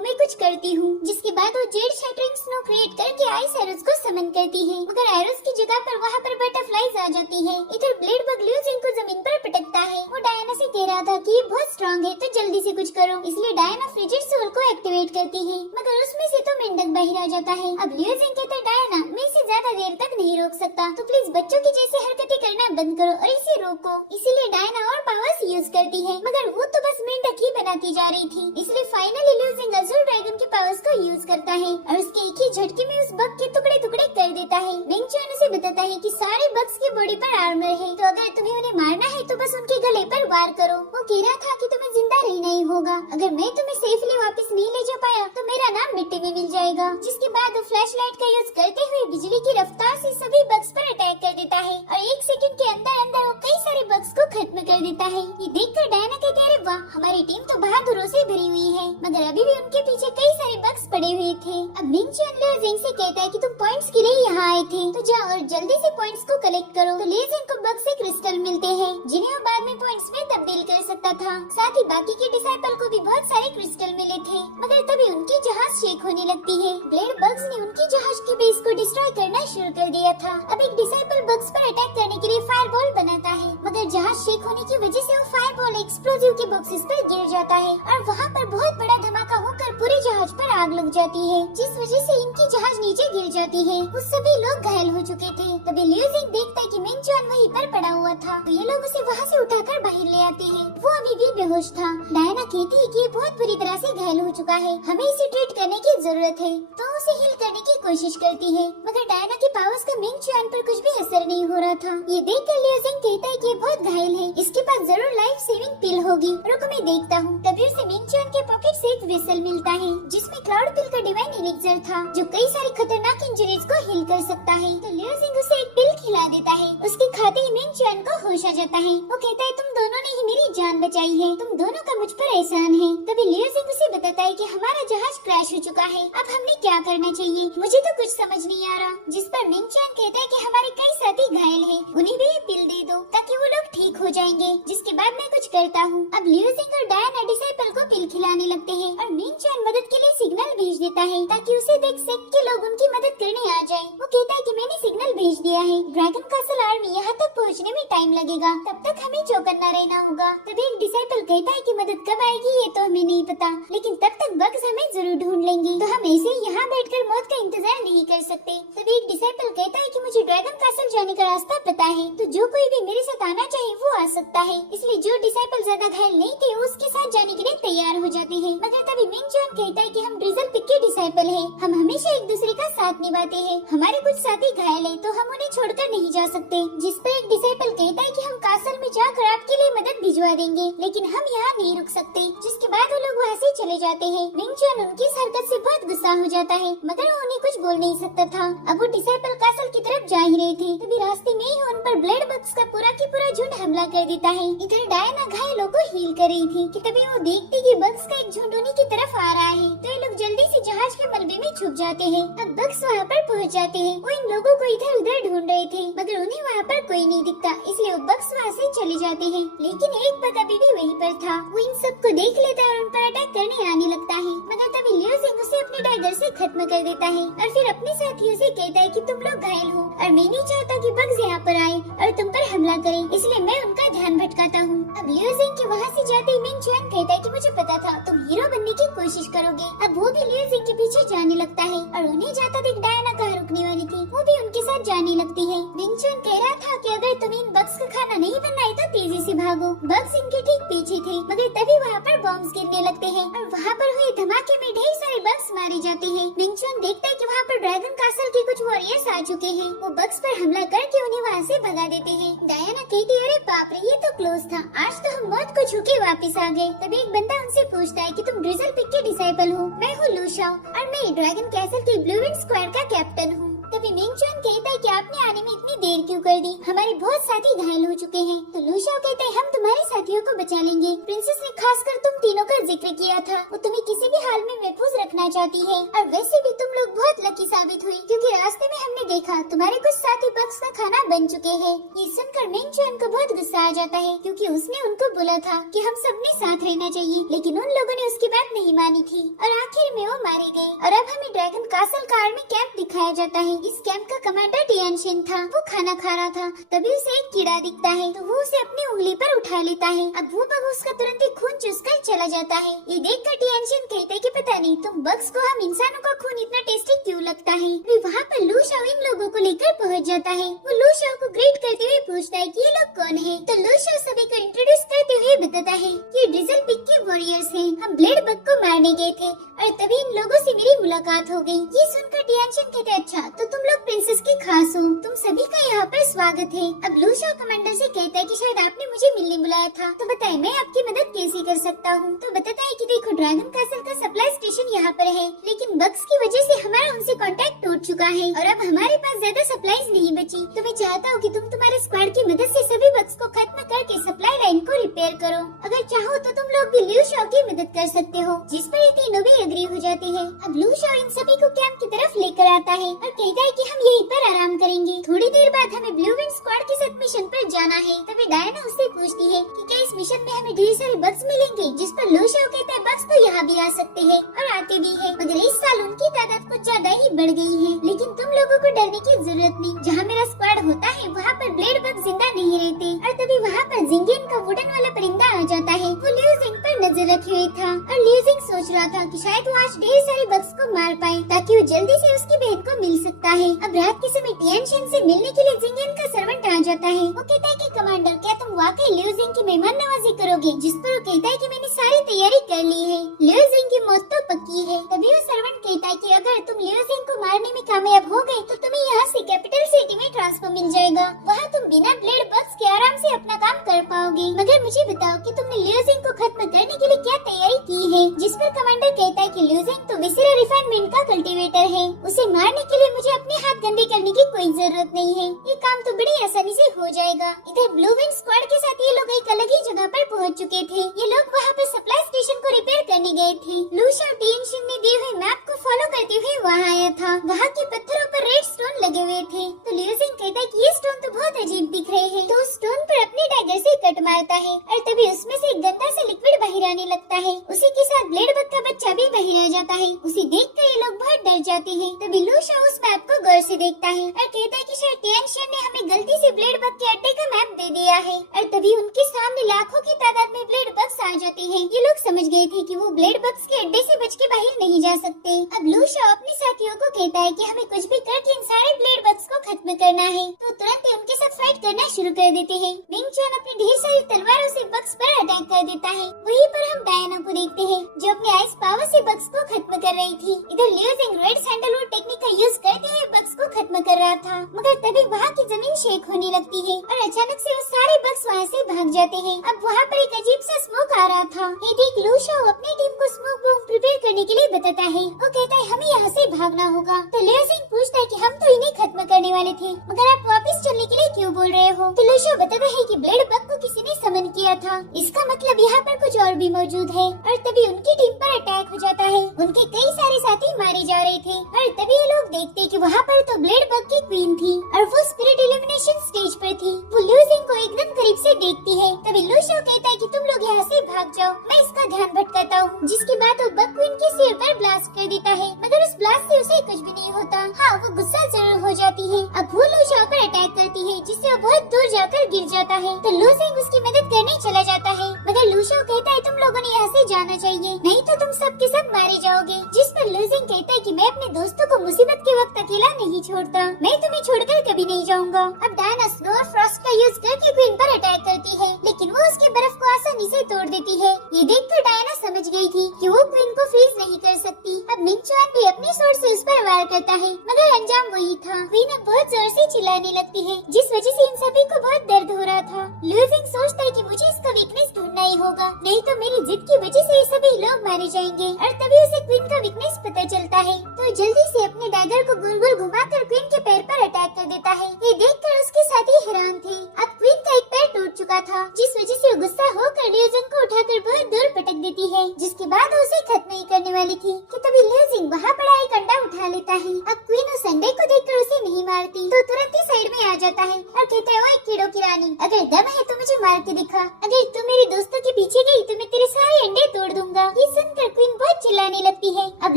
मैं कुछ करती हूँ। जिसके बाद वो जेड शैटरिंग स्नो क्रिएट करके आइस एरोस को समन करती है, मगर एरोस की जगह पर वहाँ पर बटरफ्लाईज आ जाती है। इधर ब्लेडबग लिu जिंग को जमीन पर पटकता है। वो डायना से कह रहा था कि ये बहुत स्ट्रॉन्ग है, तो जल्दी से कुछ करो। इसलिए डायना फ्रिजिड सोल को एक्टिवेट करती है, मगर उसमें से तो मेंढक बाहर आ जाता है। अब लिu जिंग कहता है डायना मैं इसे ज्यादा देर तक नहीं रोक सकता, तो प्लीज बच्चों की जैसे हरकतें करना बंद करो और इसे रोको। इसीलिए डायना और पावर्स यूज करती है, मगर वो तो बस मेंढक ही बनाती जा रही थी। इसलिए फाइनली लिu जिंग अज़ुर ड्रैगन के पावर्स को यूज करता है और उसके एक ही झटके में उस बग के टुकड़े टुकड़े कर देता है। मिंग चुन उसे बताता है कि सारे बग्स की बॉडी पर आर्मर है, तो अगर तुम्हें उन्हें मारना है तो बस उनके गले पर वार करो। वो कह रहा था कि तुम्हें जिंदा रहना ही होगा, अगर मैं तुम्हें सेफली वापस नहीं ले जा पाया तो मेरा नाम मिट्टी में मिल जाएगा। जिसके बाद वो फ्लैश लाइट का यूज करते हुए बिजली की रफ्तार से सभी बग्स पर अटैक कर देता है और एक सेकंड के अंदर अंदर वो कई सारे बग्स को खत्म कर देता है। ये देखकर डायना कहती है अरे वाह, हमारी टीम तो बहादुरों से भरी हुई है, मगर अभी भी उनके पीछे कई सारे बग्स पड़े हुए थे। अब मिंग चुन लिu जिंग से कहता है कि तुम पॉइंट्स के लिए यहाँ आए थे, तो जाओ और जल्दी से पॉइंट्स को कलेक्ट करो। तो लिu जिंग को बग से क्रिस्टल मिलते हैं, जिन्हें वो बाद में पॉइंट्स में तब्दील कर सकता था। साथ ही बाकी के डिसाइपल को भी बहुत सारे क्रिस्टल मिले थे, मगर तभी उनकी जहाज शेक होने लगती है। ब्लेडबग्स ने उनकी जहाज के बेस को डिस्ट्रॉय करना शुरू कर दिया था। अब एक डिसाइपल बग्स पर अटैक करने के लिए फायरबॉल बनाता है, मगर जहाज शेक होने की वजह से वो फायरबॉल एक्सप्लोजिव के बॉक्सेस पर गिर जाता है और वहाँ पर बहुत बड़ा धमाका होकर पूरे जहाज पर आग लग जाती है, जिस वजह से इनकी जहाज नीचे गिर जाती है। उस सभी लोग घायल हो चुके थे। तभी लिu जिंग देखता है कि मिंग चुन वहीं पर पड़ा हुआ था, तो ये लोग उसे वहाँ से उठाकर बाहर ले आते हैं। वो अभी भी बेहोश था। डायना कहती है कि ये बहुत बुरी तरह से घायल हो चुका है, हमें इसे ट्रीट करने की जरूरत है, तो उसे हील करने की कोशिश करती है, मगर डायना के पावर्स का मिंग चुन पर कुछ भी असर नहीं हो रहा था। ये देखकर लिu जिंग कहता है कि ये बहुत घायल है, इसके पास जरूर लाइफ सेविंग पिल होगी, रुको मैं देखता हूँ। तभी उसे मिंग चुन के पॉकेट से एक वेसल मिलता है, जिसमें क्लाउड पिल का डिवाइन एलिक्सर था, जो कई सारी खतरनाक इंजरीज को हील कर सकता है। तो लिu जिंग उसे एक पिल खिला देता है। उसके खाते आते ही मिंग चैन को होश आ जाता है। वो कहता है तुम दोनों ने ही मेरी जान बचाई है, तुम दोनों का मुझ पर एहसान है। तभी लियो जिंग उसे बताता है कि हमारा जहाज क्रैश हो चुका है, अब हमने क्या करना चाहिए, मुझे तो कुछ समझ नहीं आ रहा। जिस पर मिंग चैन कहता है कि हमारे कई साथी घायल हैं, उन्हें भी ये पिल दे दो ताकि वो लोग ठीक हो जाएंगे, जिसके बाद मैं कुछ करता हूँ। अब लियो जिंग और डायना डिसाइपल को पिल खिलाने लगते हैं और मिंग चैन मदद के लिए सिग्नल भेज देता है ताकि उसे देख सेक्ट के लोग उनकी मदद करने आ जाए। वो कहता है कि मैंने सिग्नल भेज दिया है, ड्रैगन कासल आर्मी यहाँ तक पहुँचने में टाइम लगेगा, तब तक हमें चौकन्ना रहना होगा। तभी एक डिसाइपल कहता है कि मदद कब आएगी ये तो हमें नहीं पता, लेकिन तब तक बग्स हमें जरूर ढूंढ लेंगे, तो हम ऐसे यहाँ बैठकर मौत का इंतजार नहीं कर सकते। तभी एक डिसाइपल कहता है कि मुझे ड्रैगन कासल जाने का रास्ता पता है, तो जो कोई भी मेरे साथ आना चाहे वो आ सकता है। इसलिए जो डिसाइपल ज्यादा घायल नहीं थे वो उसके साथ जाने के लिए तैयार हो जाते हैं। मगर तभी मिंग चैन कहता है कि हम ड्रिजल पिक के डिसाइपल हैं, हम हमेशा एक दूसरे का साथ निभाते हैं, हमारे कुछ साथी घायल है तो हम उन्हें छोड़कर नहीं जा सकते। जिस पर एक डिसाइपल कहता है कि हम कासल में जाकर आपके लिए मदद भिजवा देंगे, लेकिन हम यहाँ नहीं रुक सकते। जिसके बाद वो लोग वहाँ से चले जाते हैं। मिंग चैन उनकी इस हरकत से बहुत गुस्सा हो जाता है, मगर वो उन्हें कुछ बोल नहीं सकता था। अब वो डिसाइपल कासल की तरफ जा ही रहे थे, तभी रास्ते में ही उन पर ब्लेड बग्स का पूरा की पूरा झुंड हमला कर देता है। इधर डायना घायलों को हील कर रही थी कि तभी वो देखती कि बग्स का एक झुंड उन्हीं की तरफ आ रहा है, तो ये लोग जल्दी से जहाज के मलबे में छुप जाते हैं। अब बग्स वहाँ पर पहुँच जाते हैं। वो इन लोगों को इधर उधर ढूंढ रहे थे, मगर उन्हें वहाँ पर कोई नहीं दिखता, इसलिए वो बग्स वहाँ से चले जाते हैं। लेकिन एक बग अभी भी वहीं पर था। वो इन सबको देख लेता है और उन पर अटैक करने आने लगता है, मगर तभी लियो जिंग उसे अपने टाइगर से खत्म कर देता है और फिर अपने साथियों से कहता है कि तुम लोग घायल हो और मैं नहीं चाहता कि बग्स यहाँ पर आए और तुम पर हमला करें, इसलिए मैं उनका ध्यान भटकाता हूँ। अब लियो जिंग के वहाँ से जाते ही मिंग चैन कहता है कि मुझे पता था तुम हीरो बनने की कोशिश करोगे। अब वो भी लियो जिंग के पीछे जाने लगता है और उन्हें जाता देख डायना कहाँ रुकने वाली थी, वो भी उनके साथ जाने लगती है। मिंग चैन कह रहा था कि अगर तुम इन बग्स का खाना नहीं बनना है तो तेजी से भागो। बग्स इनके ठीक पीछे थे, मगर तभी वहाँ पर बॉम्ब्स गिरने लगते हैं और वहाँ पर हुए धमाके में ढेर सारे बग्स मारे जाते हैं। मिंग चैन देखता है कि वहाँ पर ड्रैगन कासल के कुछ वॉरियर्स आ चुके हैं, वो बग्स पर हमला करके उन्हें वहाँ से भगा देते हैं। डायना कहती है अरे बाप रे ये तो क्लोज था, आज तो हम मौत को छू के वापिस आ गए। तभी एक बंदा उनसे पूछता है कि तुम ड्रिजल पिक के डिसाइपल हो, मैं हूँ लू शाओ और मैं ड्रैगन कैसल के ब्लू विंड स्क्वाड का कैप्टन हूँ। तभी मिंग चैन कहता है कि आपने आने में इतनी देर क्यों कर दी, हमारे बहुत साथी घायल हो चुके हैं। तो लू शाओ कहते हैं हम तुम्हारे साथियों को बचा लेंगे, प्रिंसेस ने खासकर तुम तीनों का जिक्र किया था, वो तुम्हें किसी भी हाल में महफूज रखना चाहती है और वैसे भी तुम लोग बहुत लकी साबित हुई क्योंकि रास्ते में हमने देखा तुम्हारे कुछ साथी बग्स का खाना बन चुके हैं। ये सुनकर मिंग चैन को बहुत गुस्सा आ जाता है क्योंकि उसने उनको बोला था कि हम सबने साथ रहना चाहिए, लेकिन उन लोगों ने उसकी बात नहीं मानी थी और आखिर में वो मारे गए। और अब हमें ड्रैगन कासल का आर्मी कैंप दिखाया जाता है। इस कैंप का कमांडर टियानशिन था, वो खाना खा रहा था, तभी उसे एक कीड़ा दिखता है तो वो उसे अपनी उंगली पर उठा लेता है। अब वो बग उसका तुरंत ही खून चूसकर चला जाता है। ये देखकर टियानशिन कहते हैं कि पता नहीं तुम बग्स को हम इंसानों का खून इतना टेस्टी क्यों लगता है। वहाँ पर लू शाओ इन लोगों को लेकर पहुँच जाता है। वो लू शाओ को ग्रीट करते हुए पूछता है कि ये लोग कौन है। तो लू शाओ सभी को इंट्रोड्यूस करते हुए बताता है कि ड्रिजल पिक के वॉरियर्स हैं, हम ब्लेड बग को मारने गए थे और तभी इन लोगों से मेरी मुलाकात हो गई। ये सुनकर टियानशिन कहते अच्छा तो तुम लोग प्रिंसेस की खास हो, तुम सभी का यहाँ पर स्वागत है। अब लू शाओ कमांडर से कहता है कि शायद आपने मुझे मिलने बुलाया था, तो बताइए मैं आपकी मदद कैसे कर सकता हूँ। तो बताता है कि देखो ड्रैगन कासल का सप्लाई स्टेशन यहाँ पर है, लेकिन बग्स की वजह से हमारा उनसे कांटेक्ट टूट चुका है और अब हमारे पास ज्यादा सप्लाईज नहीं बची, तो मैं चाहता हूँ कि तुम तुम्हारे स्क्वाड की मदद से सभी बग्स को खत्म करके सप्लाई लाइन को रिपेयर करो। अगर चाहो तो तुम लोग भी लू शाओ की मदद कर सकते हो। जिस पर ये तीनों भी एग्री हो जाते हैं। अब लू शाओ इन सभी को कैंप की तरफ लेकर आता है और कहता है कि हम यहीं पर आराम करेंगे, थोड़ी देर बाद हमें ब्लू विंड स्क्वाड के साथ मिशन पर जाना है। तभी डायना उससे पूछती है कि क्या इस मिशन में हमें ढेर सारे बग्स मिलेंगे। जिस पर लू शाओ कहता है बग्स तो यहाँ भी आ सकते हैं और आते भी हैं, मगर इस साल उनकी तादाद कुछ ज्यादा ही बढ़ गई है। लेकिन तुम लोगों को डरने की जरूरत नहीं, जहाँ मेरा स्क्वाड होता है वहाँ पर ब्लेड बग जिंदा नहीं रहते। और तभी वहाँ पर जिंगियन का वुडन वाला परिंदा आ जाता है। वो लियो जिंग पर नजर रखे हुए था और लियो जिंग सोच रहा था कि शायद वो आज ढेर सारे बग्स को मार पाए ताकि वो जल्दी से उसकी बहन को मिल सकता है। अब रात के समय टियानशिन से मिलने के लिए जिंगियन का सर्वेंट आ जाता है। वो कहता है कि कमांडर क्या तुम वाकई लियो जिंग की मेहमान नवाजी करोगे। जिस पर वो कहता है कि मैंने सारी तैयारी कर ली है, लियो जिंग की मौत तो पक्की है। तभी वो सर्वेंट कहता है कि अगर तुम लियो जिंग को मारने में कामयाब हो गए तो तुम्हें यहाँ से कैपिटल सिटी में ट्रांसफर मिल जाएगा, वहाँ तुम बिना ब्लेड बग्स के आराम से अपना काम कर पाओगे। मगर मुझे बताओ कि तुमने ल्यूजिंग को खत्म करने के लिए क्या तैयारी की है? जिस पर कमांडर कहता है कि ल्यूजिंग तो विसेरा रिफाइनमेंट का कल्टीवेटर है, उसे मारने के लिए मुझे अपने हाथ गंदे करने की कोई जरूरत नहीं है, ये काम तो बड़ी आसानी से हो जाएगा। इधर ब्लू विंग स्क्वाड के साथ ये लोग एक अलग ही जगह पर पहुंच चुके थे। ये लोग वहाँ पर सप्लाई स्टेशन को रिपेयर करने गए थे। लूशा टीएनशिन ने दिए हुए मैप को फॉलो करते हुए वहाँ आया था। वहाँ के पत्थरों पर रेड स्टोन लगे हुए थे। तो ल्यूजिंग कहता है कि ये स्टोन तो बहुत अजीब दिख रहे हैं। तो उस स्टोन पर अपने डैगर से कट मारता है और तभी उसमें से एक गंदा सा लिक्विड बाहर आने लगता है। उसी के साथ ब्लेड बग का बच्चा भी बाहर आ जाता है। उसे देखकर ये लोग बहुत डर जाते हैं। तभी लूशा उस मैप को गौर से देखता है और कहता है कि शायद टिएनशिन ने हमें गलती से ब्लेड बग के अड्डे का मैप दे दिया है। और तभी उनके सामने लाखों की तादाद में ब्लेड बग्स आ जाते हैं। ये लोग समझ गए थे कि वो ब्लेड बग्स के अड्डे से बच के बाहर नहीं जा सकते। अब लूशा अपने साथियों को कहता है कि हमें कुछ भी करके इन सारे ब्लेड बग्स को खत्म करना है। तो तुरंत ही उनके साथ फाइट करना शुरू कर देते हैं। मिंग चुन अपनी ढेर सारी तलवारों से बग्स पर अटैक कर देता है। वहीं पर हम डायना को देखते हैं जो अपने आइस पावर से बग्स को खत्म कर रही थी। इधर ल्यूजिंग रेड सैंडलवुड टेक्निक का यूज करते हुए बग्स को खत्म कर रहा था। मगर तभी वहाँ की जमीन शेक होने लगती है और अचानक से वो सारे बग्स वहाँ से भाग जाते हैं। अब वहाँ पर एक अजीब सा स्मोक आ रहा था। ये देख लूशा अपनी टीम को स्मोक बॉम्ब प्रिपेयर करने के लिए बताता है। वो कहता है हमें यहाँ से भागना होगा। तो ल्यूजिंग पूछता है कि हम तो इन्हें खत्म करने वाले थे, मगर आप वापस चलने के लिए क्यों बोल रहे हो? तो लूशा बताता है कि ब्लेड बग को किसी ने समन किया था, इसका मतलब यहाँ पर कुछ और भी मौजूद है। और तभी उनकी टीम पर अटैक हो जाता है। उनके कई सारे साथी मारे जा रहे थे और तभी ये लोग देखते कि वहाँ पर तो ब्लेड बग की क्वीन थी और वो स्पिरिट एलिमिनेशन स्टेज पर थी। वो ल्यूजिंग को एकदम करीब से देखती है। तभी लूशा कहता है कि तुम लोग यहाँ से भाग जाओ, मैं इसका ध्यान भटकाता हूँ। जिसके बाद वो बग क्वीन के सिर पर ब्लास्ट कर देता है, मगर उस ब्लास्ट से उसे कुछ भी नहीं होता। हाँ, वो गुस्सा जरूर हो जाती है। अब वो लूशा पर अटैक करती है जिससे वो बहुत दूर जाकर गिर जाता है। तो लूजिंग उसकी मदद करने चला जाता है, मगर लूशा कहता है तुम लोगों ने यहाँ से जाना चाहिए, नहीं तो तुम सब के सब मारे जाओगे। जिस पर लूजिंग कहता है कि मैं अपने दोस्तों को मुसीबत के वक्त अकेला नहीं छोड़ता, मैं तुम्हें छोड़कर कभी नहीं जाऊंगा। अब डायना स्नो और फ्रॉस्ट का यूज करके क्वीन पर अटैक करती है, लेकिन वो उसके बर्फ को आसानी से तोड़ देती है। ये देखकर डायना समझ गई थी कि वो क्वीन को फ्रीज नहीं कर सकती। अब मिंग चुआन भी अपनी स्वॉर्ड से उस पर वार करता है, मगर अंजाम वही था। क्वीन अब बहुत जोर से चिल्लाने लगती है, जिस वजह से इन सभी को बहुत दर्द हो रहा था। लूजिंग सोचता है कि मुझे इसका वीकनेस ढूंढना ही होगा, नहीं तो मेरी जिद की वजह से ये सभी लोग मारे जाएंगे। और तभी उसे क्वीन का वीकनेस पता चलता है, तो जल्दी से अपने डैगर को गोल गोल घुमाकर क्वीन के पैर पर अटैक कर देता है। ये देखकर उसके साथी हैरान थे। अब क्वीन का एक पैर टूट चुका था, जिस वजह से वो गुस्सा होकर ल्यूजिंग को उठाकर बहुत दूर पटक देती है, जिसके बाद उसे खत्म नहीं करने वाली थी कि तभी ल्यूजिंग वहाँ पड़ा एक अंडा उठा लेता है। अब क्वीन उस अंडे को देखकर उसे नहीं मारती, तो तुरंत ही साइड में आ जाता है और कहता है, ओए कीड़ों की रानी, अगर दम है तो मुझे मार के दिखा, अगर तू मेरे दोस्तों के पीछे गई तो मैं तेरे सारे अंडे तोड़ दूंगा। ये सुनकर क्वीन बहुत चिल्लाने लगती है। अब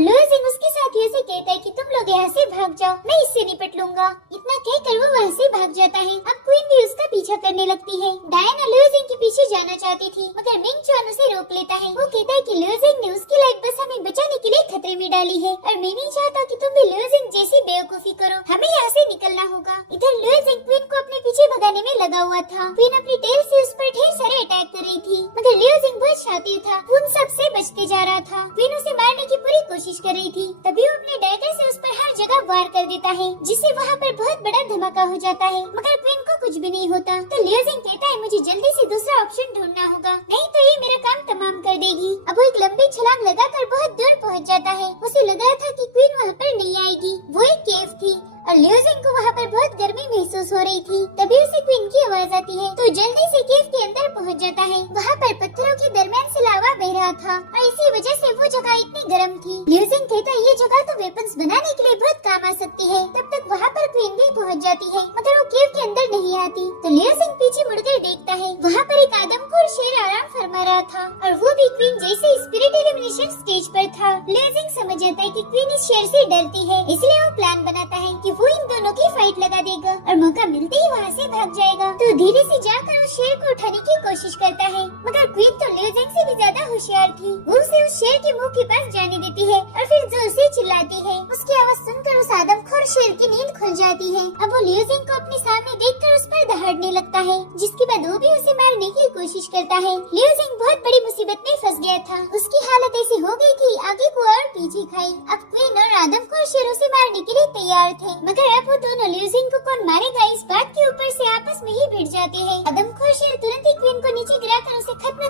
लूजिंग उसके साथियों से कहता है कि तुम लोग यहाँ से भाग जाओ, मैं इससे निपट लूंगा। इतना कहकर वो वहाँ से भाग जाता है। अब क्वीन भी उसका पीछा करने लगती है। डायना लूजिंग के पीछे जाना चाहती थी, मगर मिंग चुआन उसे रोक लेता है। वो कहता है कि लूजिंग ने उसकी लाइफ बस हमें बचाने के लिए खतरे में डाली है और मैं नहीं चाहता कि तुम भी लूजिंग जैसी बेवकूफी करो, हमें यहाँ से निकलना होगा। इधर लूजिंग क्वीन को अपने पीछे भगाने में लगा हुआ था। क्वीन अपनी टेल से उस पर ढेर सारे अटैक कर रही थी, मगर लूजिंग बहुत शातिर था, उन सब से बचते जा रहा था। क्वीन उसे मारने की पूरी कोशिश कर रही थी, तभी वो अपने डैगर से उस पर हर जगह वार कर देता है, जिससे वहाँ पर बहुत बड़ा धमाका हो जाता है, मगर क्वीन को कुछ भी नहीं होता। तो लूजिंग कहता है मुझे जल्दी से दूसरा ऑप्शन ढूंढना होगा, नहीं तो ये मेरा काम तमाम कर देगी। अब वो एक लंबी छलांग लगाकर बहुत दूर पहुँच जाता है। उसे लग रहा था कि क्वीन वहाँ पर नहीं आएगी। वो एक केव थी और ल्यूजिंग को वहाँ पर बहुत गर्मी महसूस हो रही थी। तभी उसे क्वीन की आवाज आती है, तो जल्दी से केव के अंदर पहुँच जाता है। वहाँ पर पत्थरों के दरमियान से लावा बह रहा था और इसी वजह से वो जगह इतनी गर्म थी। ल्यूजिंग कहता है ये जगह तो वेपन्स बनाने के लिए बहुत काम आ सकती है। तब तक वहाँ पर क्वीन भी पहुँच जाती है, मगर वो केव के अंदर नहीं आती। तो ल्यूजिंग पीछे मुड़कर देखता है, वहाँ पर एक आदमखोर शेर आराम फरमा रहा था और वो भी क्वीन जैसे स्पिरिट एलिमिनेशन स्टेज पर था। ल्यूजिंग समझ जाता है कि क्वीन इस शेर से डरती है, इसलिए वो प्लान बनाता है कि वो इन दोनों की फाइट लगा देगा और मौका मिलते ही वहाँ से भाग जाएगा। तो धीरे से जाकर उस शेर को उठाने की कोशिश करता है, मगर क्वीन तो ल्यूजिंग से भी ज्यादा होशियार थी। वो उसे उस शेर के मुंह के पास जाने देती है और फिर जोर से चिल्लाती है। उसकी आवाज सुनकर उस आदमखोर शेर की नींद खुल जाती है। अब वो ल्यूजिंग को अपने सामने देखकर उस पर दहाड़ने लगता है, जिसके बाद वो भी उसे मारने की कोशिश करता है। ल्यूजिंग बहुत बड़ी मुसीबत में फंस गया था। उसकी हालत ऐसी हो गई कि आगे को और पीछे खाई। अब क्वीन और आदमखोर शेर उसे मारने के लिए तैयार थे, मगर अब वो दोनों ल्यूजिंग को कौन मारेगा इस बात के ऊपर से आपस में ही भिड़ जाते हैं। आदमखोर शेर तुरंत ही क्वीन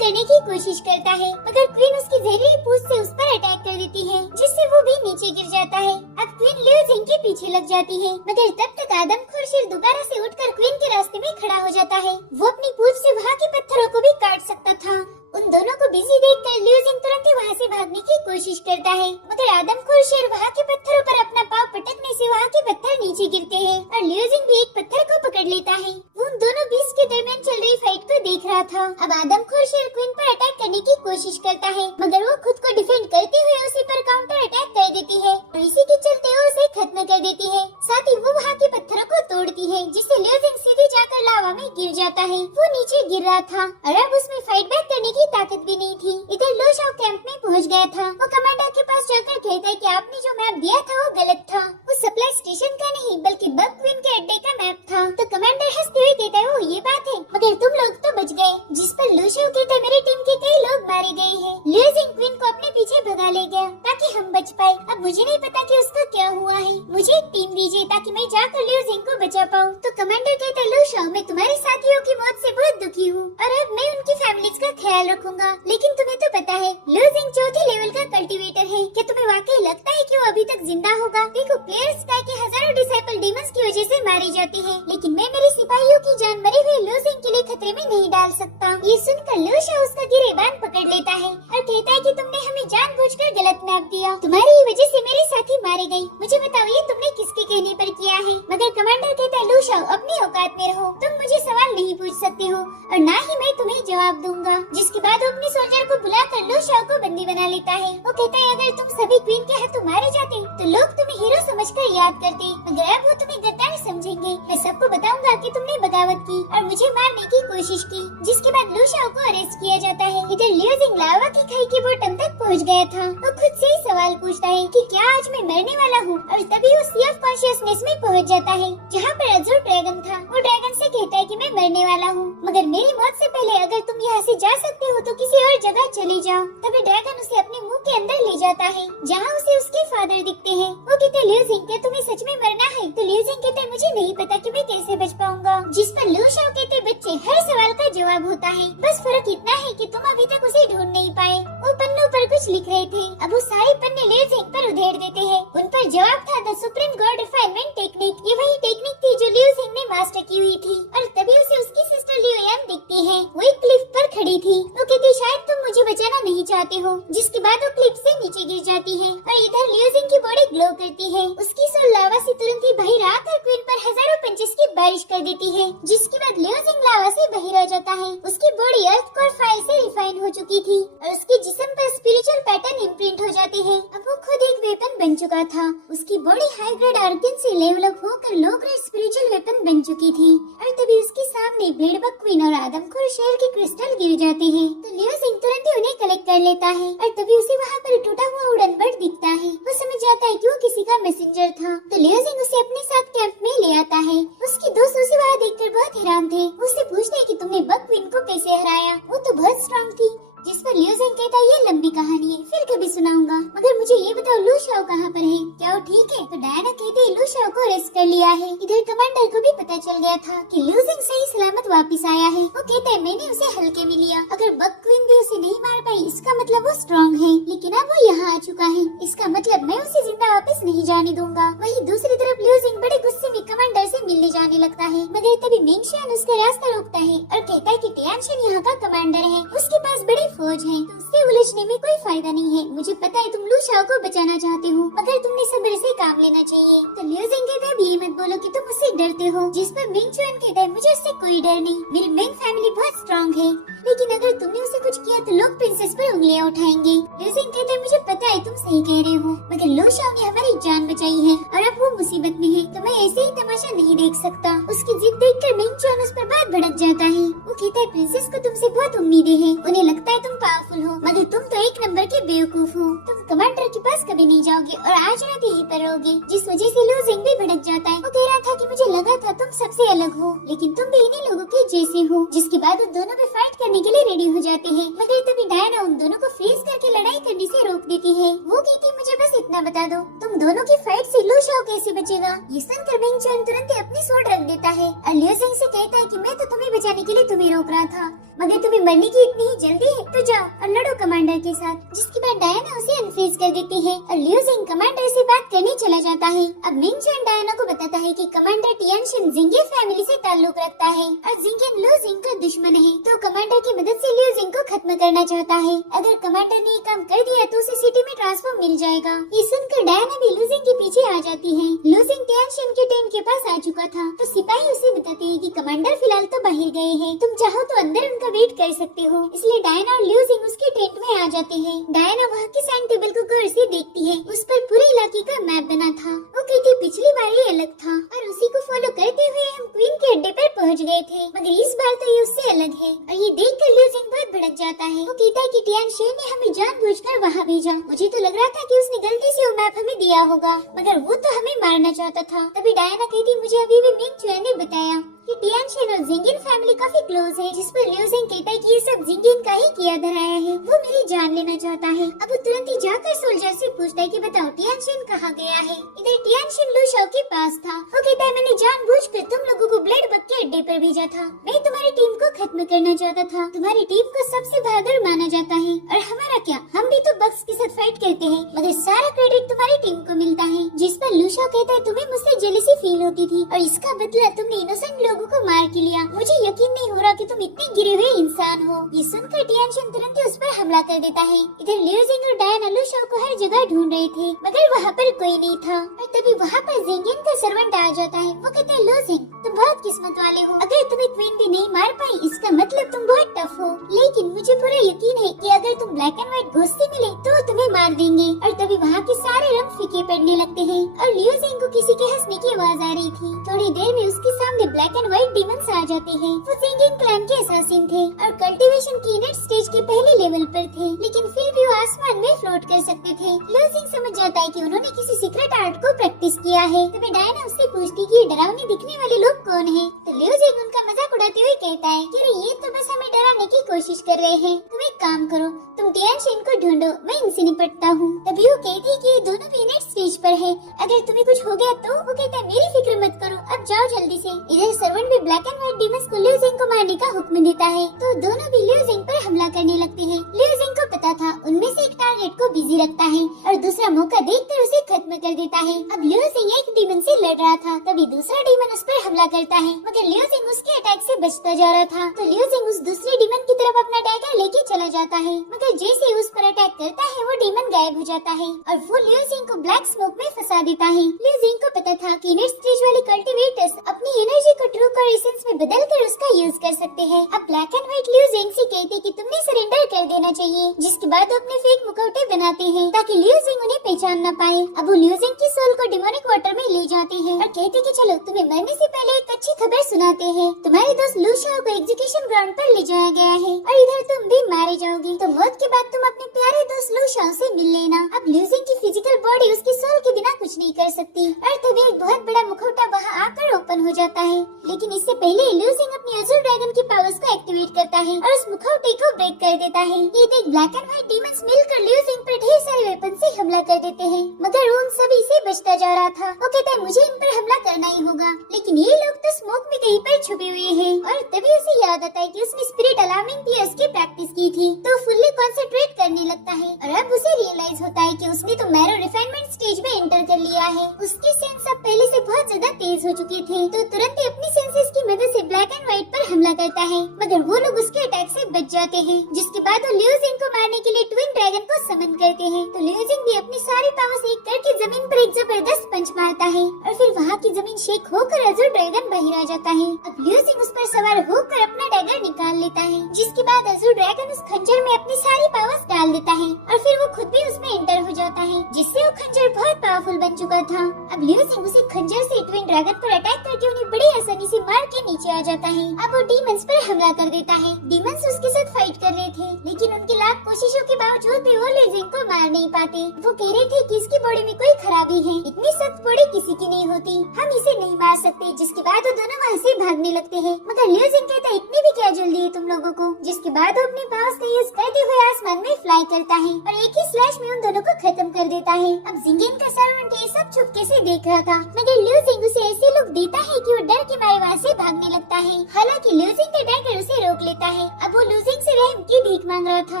करने की कोशिश करता है, मगर क्वीन उसकी जहरीली पूंछ से उस पर अटैक कर देती है, जिससे वो भी नीचे गिर जाता है। अब क्वीन लियो जिंग के पीछे लग जाती है, मगर तब तक आदमखोर शेर दोबारा से उठकर क्वीन के रास्ते में खड़ा हो जाता है। वो अपनी पूंछ से वहाँ के पत्थरों को भी काट सकता था। उन दोनों को बिजी देखकर लियो जिंग तुरंत ही वहाँ से भागने की कोशिश करता है, मगर आदमखोर शेर वहाँ के पत्थरों पर अपना पाँव पटकने से वहाँ के पत्थर नीचे गिरते हैं और लियो जिंग भी एक पत्थर को पकड़ लेता है। वो उन दोनों बीस्ट के दरमियान चल रही फाइट को देख रहा था। अब आदमखोर शेर क्वीन पर अटैक करने की कोशिश करता है, मगर वो खुद को डिफेंड करते हुए उसी पर काउंटर अटैक कर देती है और इसी के चलते वो उसे खत्म कर देती है। साथ ही वो वहाँ के पत्थरों को तोड़ती है, जिससे लियो जिंग सीधे जाकर लावा में गिर जाता है। वो नीचे गिर रहा था और अब उसमें फाइट बैक करने की ताकत भी नहीं थी। इधर लो शाओ कैंप में पहुंच गया था। वो कमांडर के पास जाकर कहता है कि आपने जो मैप दिया था वो गलत था, वो सप्लाई स्टेशन का नहीं बल्कि बग क्वीन के अड्डे का मैप था। तो कमांडर हंसते हुए कहता है, वो ये बात है, मगर तुम लोग तो बच गए। जिस पर लो शाओ कहता है, मेरी टीम के कई लोग मारे गए हैं। लियो जिंग क्वीन को अपने पीछे भगा ले गया ताकि हम बच पाए। अब मुझे नहीं पता कि उसका क्या हुआ है, मुझे एक टीम दीजिए ताकि मैं जाकर लियो जिंग को बचा पाऊँ। तो कमांडर कहता है, लो शाओ मैं तुम्हारे साथियों की मौत से बहुत दुखी हूँ और अब मैं उनकी फैमिलीज का ख्याल रखूंगा, लेकिन तुम्हें तो पता है लियो जिंग चौथे लेवल का कल्टीवेटर है। क्या तुम्हें वाकई लगता है कि वो अभी तक जिंदा होगा? देखो प्लेयर्स स्काई के हजारों डिसाइपल डीमंस की वजह से मारी जाती है, लेकिन मैं मेरे सिपाहियों की जान मरे हुए लियो जिंग के लिए खतरे में नहीं डाल सकता। ये सुनकर लियो शाओ उसका गिरेबान पकड़ लेता है और कहता है कि तुमने हमें जानबूझकर गलत मैप दिया, तुम्हारी ही वजह से मेरे साथी मारे गए। मुझे बताओ ये तुमने किसके कहने पर किया है? मगर कमांडर कहता है, लियो शाओ अपनी औकात में रहो, तुम मुझे सवाल नहीं पूछ सकते हो और ना ही मैं तुम्हें जवाब दूंगा। जिसके बाद वो अपने सोल्जर को बुलाकर लो शाओ को बंदी बना लेता है। वो कहता है, अगर तुम सभी क्वीन के हाथों मारे जाते तो लोग तुम्हें हीरो समझकर याद करते, मगर अब वो तुम्हें गद्दार समझेंगे। मैं सबको बताऊंगा कि तुमने बगावत की और मुझे मारने की कोशिश की। जिसके बाद लो शाओ को अरेस्ट किया जाता है। इधर लियो जिंग लावा की खाई के बॉटम तक पहुंच गया था। वो खुद से ही सवाल पूछता है कि क्या आज मैं मरने वाला हूँ, और तभी वो सी ऑफ कॉन्शियसनेस में पहुंच जाता है जहाँ पर अजूर ड्रैगन था। वो ड्रैगन से कहता है कि मैं मरने वाला हूँ, मगर मेरी मौत से पहले अगर तुम यहाँ से जा सकते हो तो किसी और जगह चले जाओ। तभी ड्रैगन उसे अपने मुंह के अंदर ले जाता है जहाँ उसे उसके फादर दिखते हैं। वो कहते हैं, लियो जिंग क्या तुम्हें सच में मरना है? तो लियो जिंग कहता है, मुझे नहीं पता कि मैं कैसे बच पाऊंगा। जिस पर लियो शाओ कहते हैं, बच्चे हर सवाल का जवाब होता है, बस फर्क इतना है कि तुम अभी तक उसे ढूंढ नहीं पाए। वो पन्नों पर कुछ लिख रहे थे, अब वो सारे पन्ने लियो जिंग पर उधेड़ देते हैं। उन पर जवाब था the supreme God refinement technique. ये वही टेक्निक थी जो लियो जिंग ने मास्टर की हुई थी और तभी उसे उसकी सिस्टर लियो यान दिखती है। वो एक क्लिफ पर खड़ी थी। वो कहती, शायद तुम मुझे बचाना नहीं चाहते हो। जिसके बाद वो क्लिफ से नीचे गिर जाती है और इधर लियो जिंग की बॉडी ग्लो करती है। उसकी सोल लावा से तुरंत ही बाहर आकर क्वीन पर हजारों पंचेस की बारिश कर देती है। जिसके बाद लियो जिंग लावा से बाहर आ जाता है। उसकी बॉडी अर्थ कोर फाइल से रिफाइन हो चुकी थी और उसके जिस्म पर स्पिरिचुअल पैटर्न इम्प्रिंट हो जाते हैं। अब वो खुद एक वेपन बन चुका था। उसकी बॉडी हाई ग्रेड आर्गन से लेवल अप होकर लो ग्रेड स्पिरिचुअल वेपन बन चुकी थी और तभी उसके सामने ब्लेड बग क्वीन और आदमखोर शेर के क्रिस्टल गिर जाते हैं। तो लियो जिंग तुरंत ही उन्हें कलेक्ट कर लेता है और तभी उसे वहाँ पर टूटा हुआ उड़न बर्ड दिखता है। वो समझ जाता है कि वो किसी का मैसेंजर था। तो लियो जिंग उसे अपने साथ कैंप में ले आता है। उसके दोस्त उसे वहाँ देखकर बहुत हैरान थे। उससे पूछते हैं कि तुमने बग क्वीन को कैसे हराया, वो तो बहुत स्ट्रॉन्ग थी। जिस पर लियो जिंग कहता है, ये लंबी कहानी है, फिर कभी सुनाऊंगा, मगर मुझे ये बताओ लो शाओ कहाँ पर है, क्या वो ठीक है? तो डायना कहती है, लो शाओ को अरेस्ट कर लिया है। इधर कमांडर को भी पता चल गया था कि लियो जिंग सही सलामत वापस आया है। वो कहता है, मैंने उसे हल्के में लिया, अगर बग क्वीन भी उसे नहीं मार पाई इसका मतलब वो स्ट्रॉन्ग है, लेकिन अब वो यहाँ आ चुका है, इसका मतलब मैं उसे जिंदा वापस नहीं जाने दूंगा। वहीं दूसरी तरफ लियो जिंग बड़े गुस्से में कमांडर से मिलने जाने लगता है, मगर तभी मेंगशियान उसका रास्ता रोकता है और कहता है कि टियानशिन यहाँ का कमांडर है, उसके पास बड़ी फौज है, तो उससे उलझने में कोई फायदा नहीं है। मुझे पता है तुम लू शाओ को बचाना चाहते हो, मगर तुमने सब्र से काम लेना चाहिए। तो लियो जिंग कहता है, ये मत बोलो कि तुम उससे डरते हो। जिस पर मेंगशियान कहता है, मुझे उससे कोई डर नहीं, मेरी मेंग फैमिली बहुत स्ट्रॉन्ग है, लेकिन अगर तुमने उसे कुछ किया तो लोग प्रिंसेस पर उंगलियां उठाएंगे। लियो जिंग कहता है, मुझे पता है तुम सही कह रहे हो, मगर लो शाओ ने हमारी जान बचाई है और अब वो मुसीबत में है, तो मैं ऐसे ही तमाशा नहीं देख सकता। उसकी जिद देखकर मेंगशियान उस पर बहुत भड़क जाता है। वो कहता है, प्रिंसेस को तुमसे बहुत उम्मीदें हैं, उन्हें लगता है तुम पावरफुल हो, मगर तुम तो एक नंबर के बेवकूफ हो, तुम कमांडर के पास कभी नहीं जाओगे और आज रात यहीं पर रहोगे। जिस वजह से लियो जिंग भी भड़क जाता है। वो कह रहा था कि मुझे लगा था तुम सबसे अलग हो, लेकिन तुम भी इन्हीं लोगों के जैसे हो। जिसके बाद वो दोनों भी फाइट करने के लिए रेडी हो जाते हैं, मगर तभी डायना उन दोनों को फ्रीज करके लड़ाई करने से रोक देती है। वो कहती, मुझे बस इतना बता दो, तुम दोनों की फाइट से लो शाओ कैसे बचेगा? ये सुनकर मेंगशियान तुरंत ही अपनी सोट रख देता है और लियो जिंग से कहता है कि मैं तो तुम्हें बचाने के लिए तुम्हें रोक रहा था, मगर तुम्हें मरने की इतनी ही जल्दी है तो जाओ और लड़ो कमांडर के साथ। जिसके बाद डायना उसे अनफ्रीज कर देती है और लियू जिंग कमांडर से बात करने चला जाता है। अब मिंग चैन डायना को बताता है कि कमांडर टियानशिन जिंगे फैमिली से ताल्लुक रखता है और जिंगे लू जिंग का दुश्मन है, तो कमांडर की मदद से लियू जिंग को खत्म करना चाहता है। अगर कमांडर ने ये काम कर दिया तो उसे सिटी में ट्रांसफर मिल जाएगा। ये सुनकर डायना भी लू जिंग के पीछे आ जाती है। लू जिंग टियानशिन के टेंट के पास आ चुका था तो सिपाही उसे बताते हैं कि कमांडर फिलहाल तो बाहर गए हैं, तुम चाहो तो अंदर उनका वेट कर सकते हो। इसलिए डायना और लियू जिंग उसके टेंट में आ जाते हैं। डायना वहाँ के साइन टेबल को गौर से देखती है, उस पर पूरे इलाके का मैप बना था। वो कहती पिछली बार ये अलग था और उसी को फॉलो करते हुए हम क्वीन के अड्डे पर पहुँच गए थे, मगर इस बार तो ये उससे अलग है। और ये देख कर लियू जिंग बहुत भड़क जाता है। वो कहता है कि टियानशिन ने हमें जानबूझकर वहाँ भेजा, मुझे तो लग रहा था कि उसने गलती से वो मैप हमें दिया होगा, मगर वो तो हमें मारना चाहता था। तभी डायना कहती मुझे अभी भी मिंग चुएन ने बताया कि टियानशिन और जिंगिन फैमिली काफी क्लोज है, जिस पर लियू जिंग कहता है कि ये सब जिंगिन का ही किया धराया है, वो मेरी जान लेना चाहता है। अब वो तुरंत ही जाकर सोल्जर से पूछता है कि बताओ टियानशिन कहाँ गया है। इधर टियानशिन लू शाओ के पास था। वो कहता है मैंने जानबूझकर तुम लोगों को ब्लड बग के अड्डे पर भेजा था, मैं तुम्हारी टीम को खत्म करना चाहता था, तुम्हारी टीम को सबसे बहादुर माना जाता है और हमारा क्या, हम भी तो बग्स के साथ फाइट करते हैं, मगर सारा क्रेडिट तुम्हारी टीम को मिलता है। जिस पर लू शाओ कहता है तुम्हें मुझसे जेलसी फील होती थी और इसका बदला तुमने इनोसेंट लोगों को मार के लिया, मुझे यकीन नहीं हो रहा कि तुम इतने गिरे हुए इंसान हो। ये सुनकर टियानशिन तुरंत ही उस पर हमला कर देता है। इधर लियू जिंग और डायना लू शाओ को हर जगह ढूंढ रहे थे, मगर वहाँ पर कोई नहीं था। और तभी वहाँ पर जिंगिन का सर्वेंट आ जाता है। वो कहता है लू जिंग तुम बहुत किस्मत वाले हो, अगर तुम्हें क्वीन भी नहीं मार पाई इसका मतलब तुम बहुत टफ हो, लेकिन मुझे पूरा यकीन है कि अगर तुम ब्लैक एंड व्हाइट घोस्ट से मिले तो तुम्हें मार देंगे। और तभी वहाँ के सारे रंग फीके पड़ने लगते हैं और लियू जिंग को किसी के हंसने की आवाज आ रही थी। थोड़ी देर में उसके सामने ब्लैक एंड व्हाइट डीमंस आ जाते हैं। वो जिंगिन क्लैन के असैसिन थे और कल्टीवेशन की नेट स्टेज के पहले लेवल पर थे, लेकिन फिर भी वो आसमान में फ्लोट कर सकते थे। लियू जिंग समझ जाता है कि उन्होंने किसी सीक्रेट आर्ट को प्रैक्टिस किया है। तभी डायना उससे पूछती कि ये डरावनी दिखने वाले लोग कौन हैं? तो लियू जिंग उनका मजाक उड़ाते हुए कहता है कि अरे ये तो बस हमें डराने की कोशिश कर रहे हैं, तुम एक काम करो, तुम टियानशिन को ढूंढो, मैं इनसे निपटता हूँ। तभी वो कहती है कि ये दोनों भी नेट स्टेज पर है, अगर तुम्हें कुछ हो गया तो? वो कहता है मेरी फिक्र मत करो, अब जाओ जल्दी से। इधर सर्वेंट भी ब्लैक एंड व्हाइट डीमंस को लियू जिंग को मारने का हुक्म देता है, तो दोनों भी लियू जिंग पर हमला करने लगते हैं। लियू जिंग को पता था उनमें से एक टारगेट को बिजी रखता है और दूसरा मौका देखकर उसे खत्म कर देता है। अब लियू जिंग एक डीमन से लड़ रहा था, तभी दूसरा डीमन उस पर हमला करता है, मगर लियू जिंग उसके अटैक से बचता जा रहा था। तो लियू जिंग उस दूसरे डीमन की तरफ अपना डैगर लेके चला जाता है, मगर जैसे ही उस पर अटैक करता है वो डीमन गायब हो जाता है और वो लियू जिंग को ब्लैक स्मोक में फंसा देता है। लियू जिंग को पता था कि नेट स्टेज वाले कल्टीवेटर्स अपनी एनर्जी को ट्रू और एसेंस में बदलकर उसका यूज कर सकते हैं। अब ब्लैक एंड व्हाइट लियू जिंग से कहते कि तुमने सरेंडर कर देना चाहिए, जिसके बाद वो अपने फेक मुखौटे बनाते हैं ताकि लियू जिंग उन्हें पहचान न पाए। अब वो लियू जिंग की सोल को डिमोनिक वाटर में ले जाते हैं और कहते कि चलो तुम्हें मरने से पहले एक अच्छी खबर सुनाते हैं, तुम्हारे दोस्त लू शाओ को एग्जीक्यूशन ग्राउंड पर ले जाया गया है और इधर तुम भी मारे जाओगे, तो मौत के बाद तुम अपने प्यारे दोस्त लू शाओ से मिल लेना। अब लियू जिंग की फिजिकल बॉडी उसकी सोल के बिना कुछ नहीं कर सकती और तभी एक बहुत बड़ा मुखौटा वहाँ आकर ओपन हो जाता है, लेकिन इससे पहले लियू जिंग अपनी अज़ुर ड्रैगन की पावर्स को एक्टिवेट करता है और उस मुखौटे को ब्रेक कर देता है। ये देख ब्लैक एंड व्हाइट डीमंस मिलकर लियू जिंग पर ढेर सारे वेपन से हमला कर देते हैं, मगर उन सभी से बचता जा रहा था। वो कहता है मुझे इन पर हमला करना ही होगा, लेकिन ये लोग तो स्मोक में कहीं पर छुपे हुए हैं। और तभी उसे याद आता है कि उसने स्पिरिट अलार्मिंग पियर्स की प्रैक्टिस की थी, तो फुल्ली कंसंट्रेट करने लगता है और अब उसे रियलाइज होता है कि उसने तो मैरो रिफाइनमेंट स्टेज में एंटर कर लिया है। उसके सेंस अब पहले से बहुत ज्यादा तेज हो चुके थे, तो तुरंत ही अपनी सेंसेस की मदद से ब्लैक एंड व्हाइट पर हमला करता है, मगर वो लोग उसके अटैक से बच जाते हैं। जिसके बाद वो लियू जिंग को मारने के लिए ट्विन ड्रैगन को समन करते हैं, तो लियू जिंग भी अपनी सारी पावर्स एक करके जमीन पर एक जबरदस्त पंच मारता है और फिर वहाँ की जमीन शेक होकर अज़ुर ड्रैगन बाहर आ जाता है। अब लियू जिंग उस पर सवार होकर अपना डैगर निकाल लेता है, जिसके बाद अज़ुर ड्रैगन उस खंजर में अपनी सारी पावर्स डाल देता है और फिर वो खुद भी उसमें एंटर हो जाता है, जिससे वो खंजर बहुत पावरफुल बन चुका था। अब लियू जिंग उसे खंजर से ट्विन ड्रैगन पर अटैक करके उन्हें बड़ी आसानी से मार के नीचे आ जाता है। अब वो डीमंस पर हमला कर देता है। डीमंस उसके साथ फाइट कर रहे थे, लेकिन उनकी लाख कोशिशों के बावजूद भी वो लियू जिंग को मार नहीं पाते। वो कह रहे थे कि इसकी बॉडी में कोई खराबी है, इतनी सख्त बॉडी किसी की नहीं होती, हम इसे नहीं मार सकते। जिसके बाद वो दोनों वहाँ से भागने लगते हैं, मगर लियू जिंग कहता है इतनी भी क्या जल्दी है तुम लोगों को। जिसके बाद वो अपने पावर्स का यूज करते हुए आसमान में फ्लाई करता है और एक ही स्लैश में उन दोनों को खत्म कर देता है। अब जिंगिन का सर्वेंट ये सब चुपके से देख रहा था, मगर लियू जिंग उसे ऐसे लुक देता है कि वो डर के मारे वहाँ से भागने लगता है। हालांकि लियू जिंग का डैगर उसे रोक रोक लेता है। अब वो लूजिंग से रहम की भीख मांग रहा था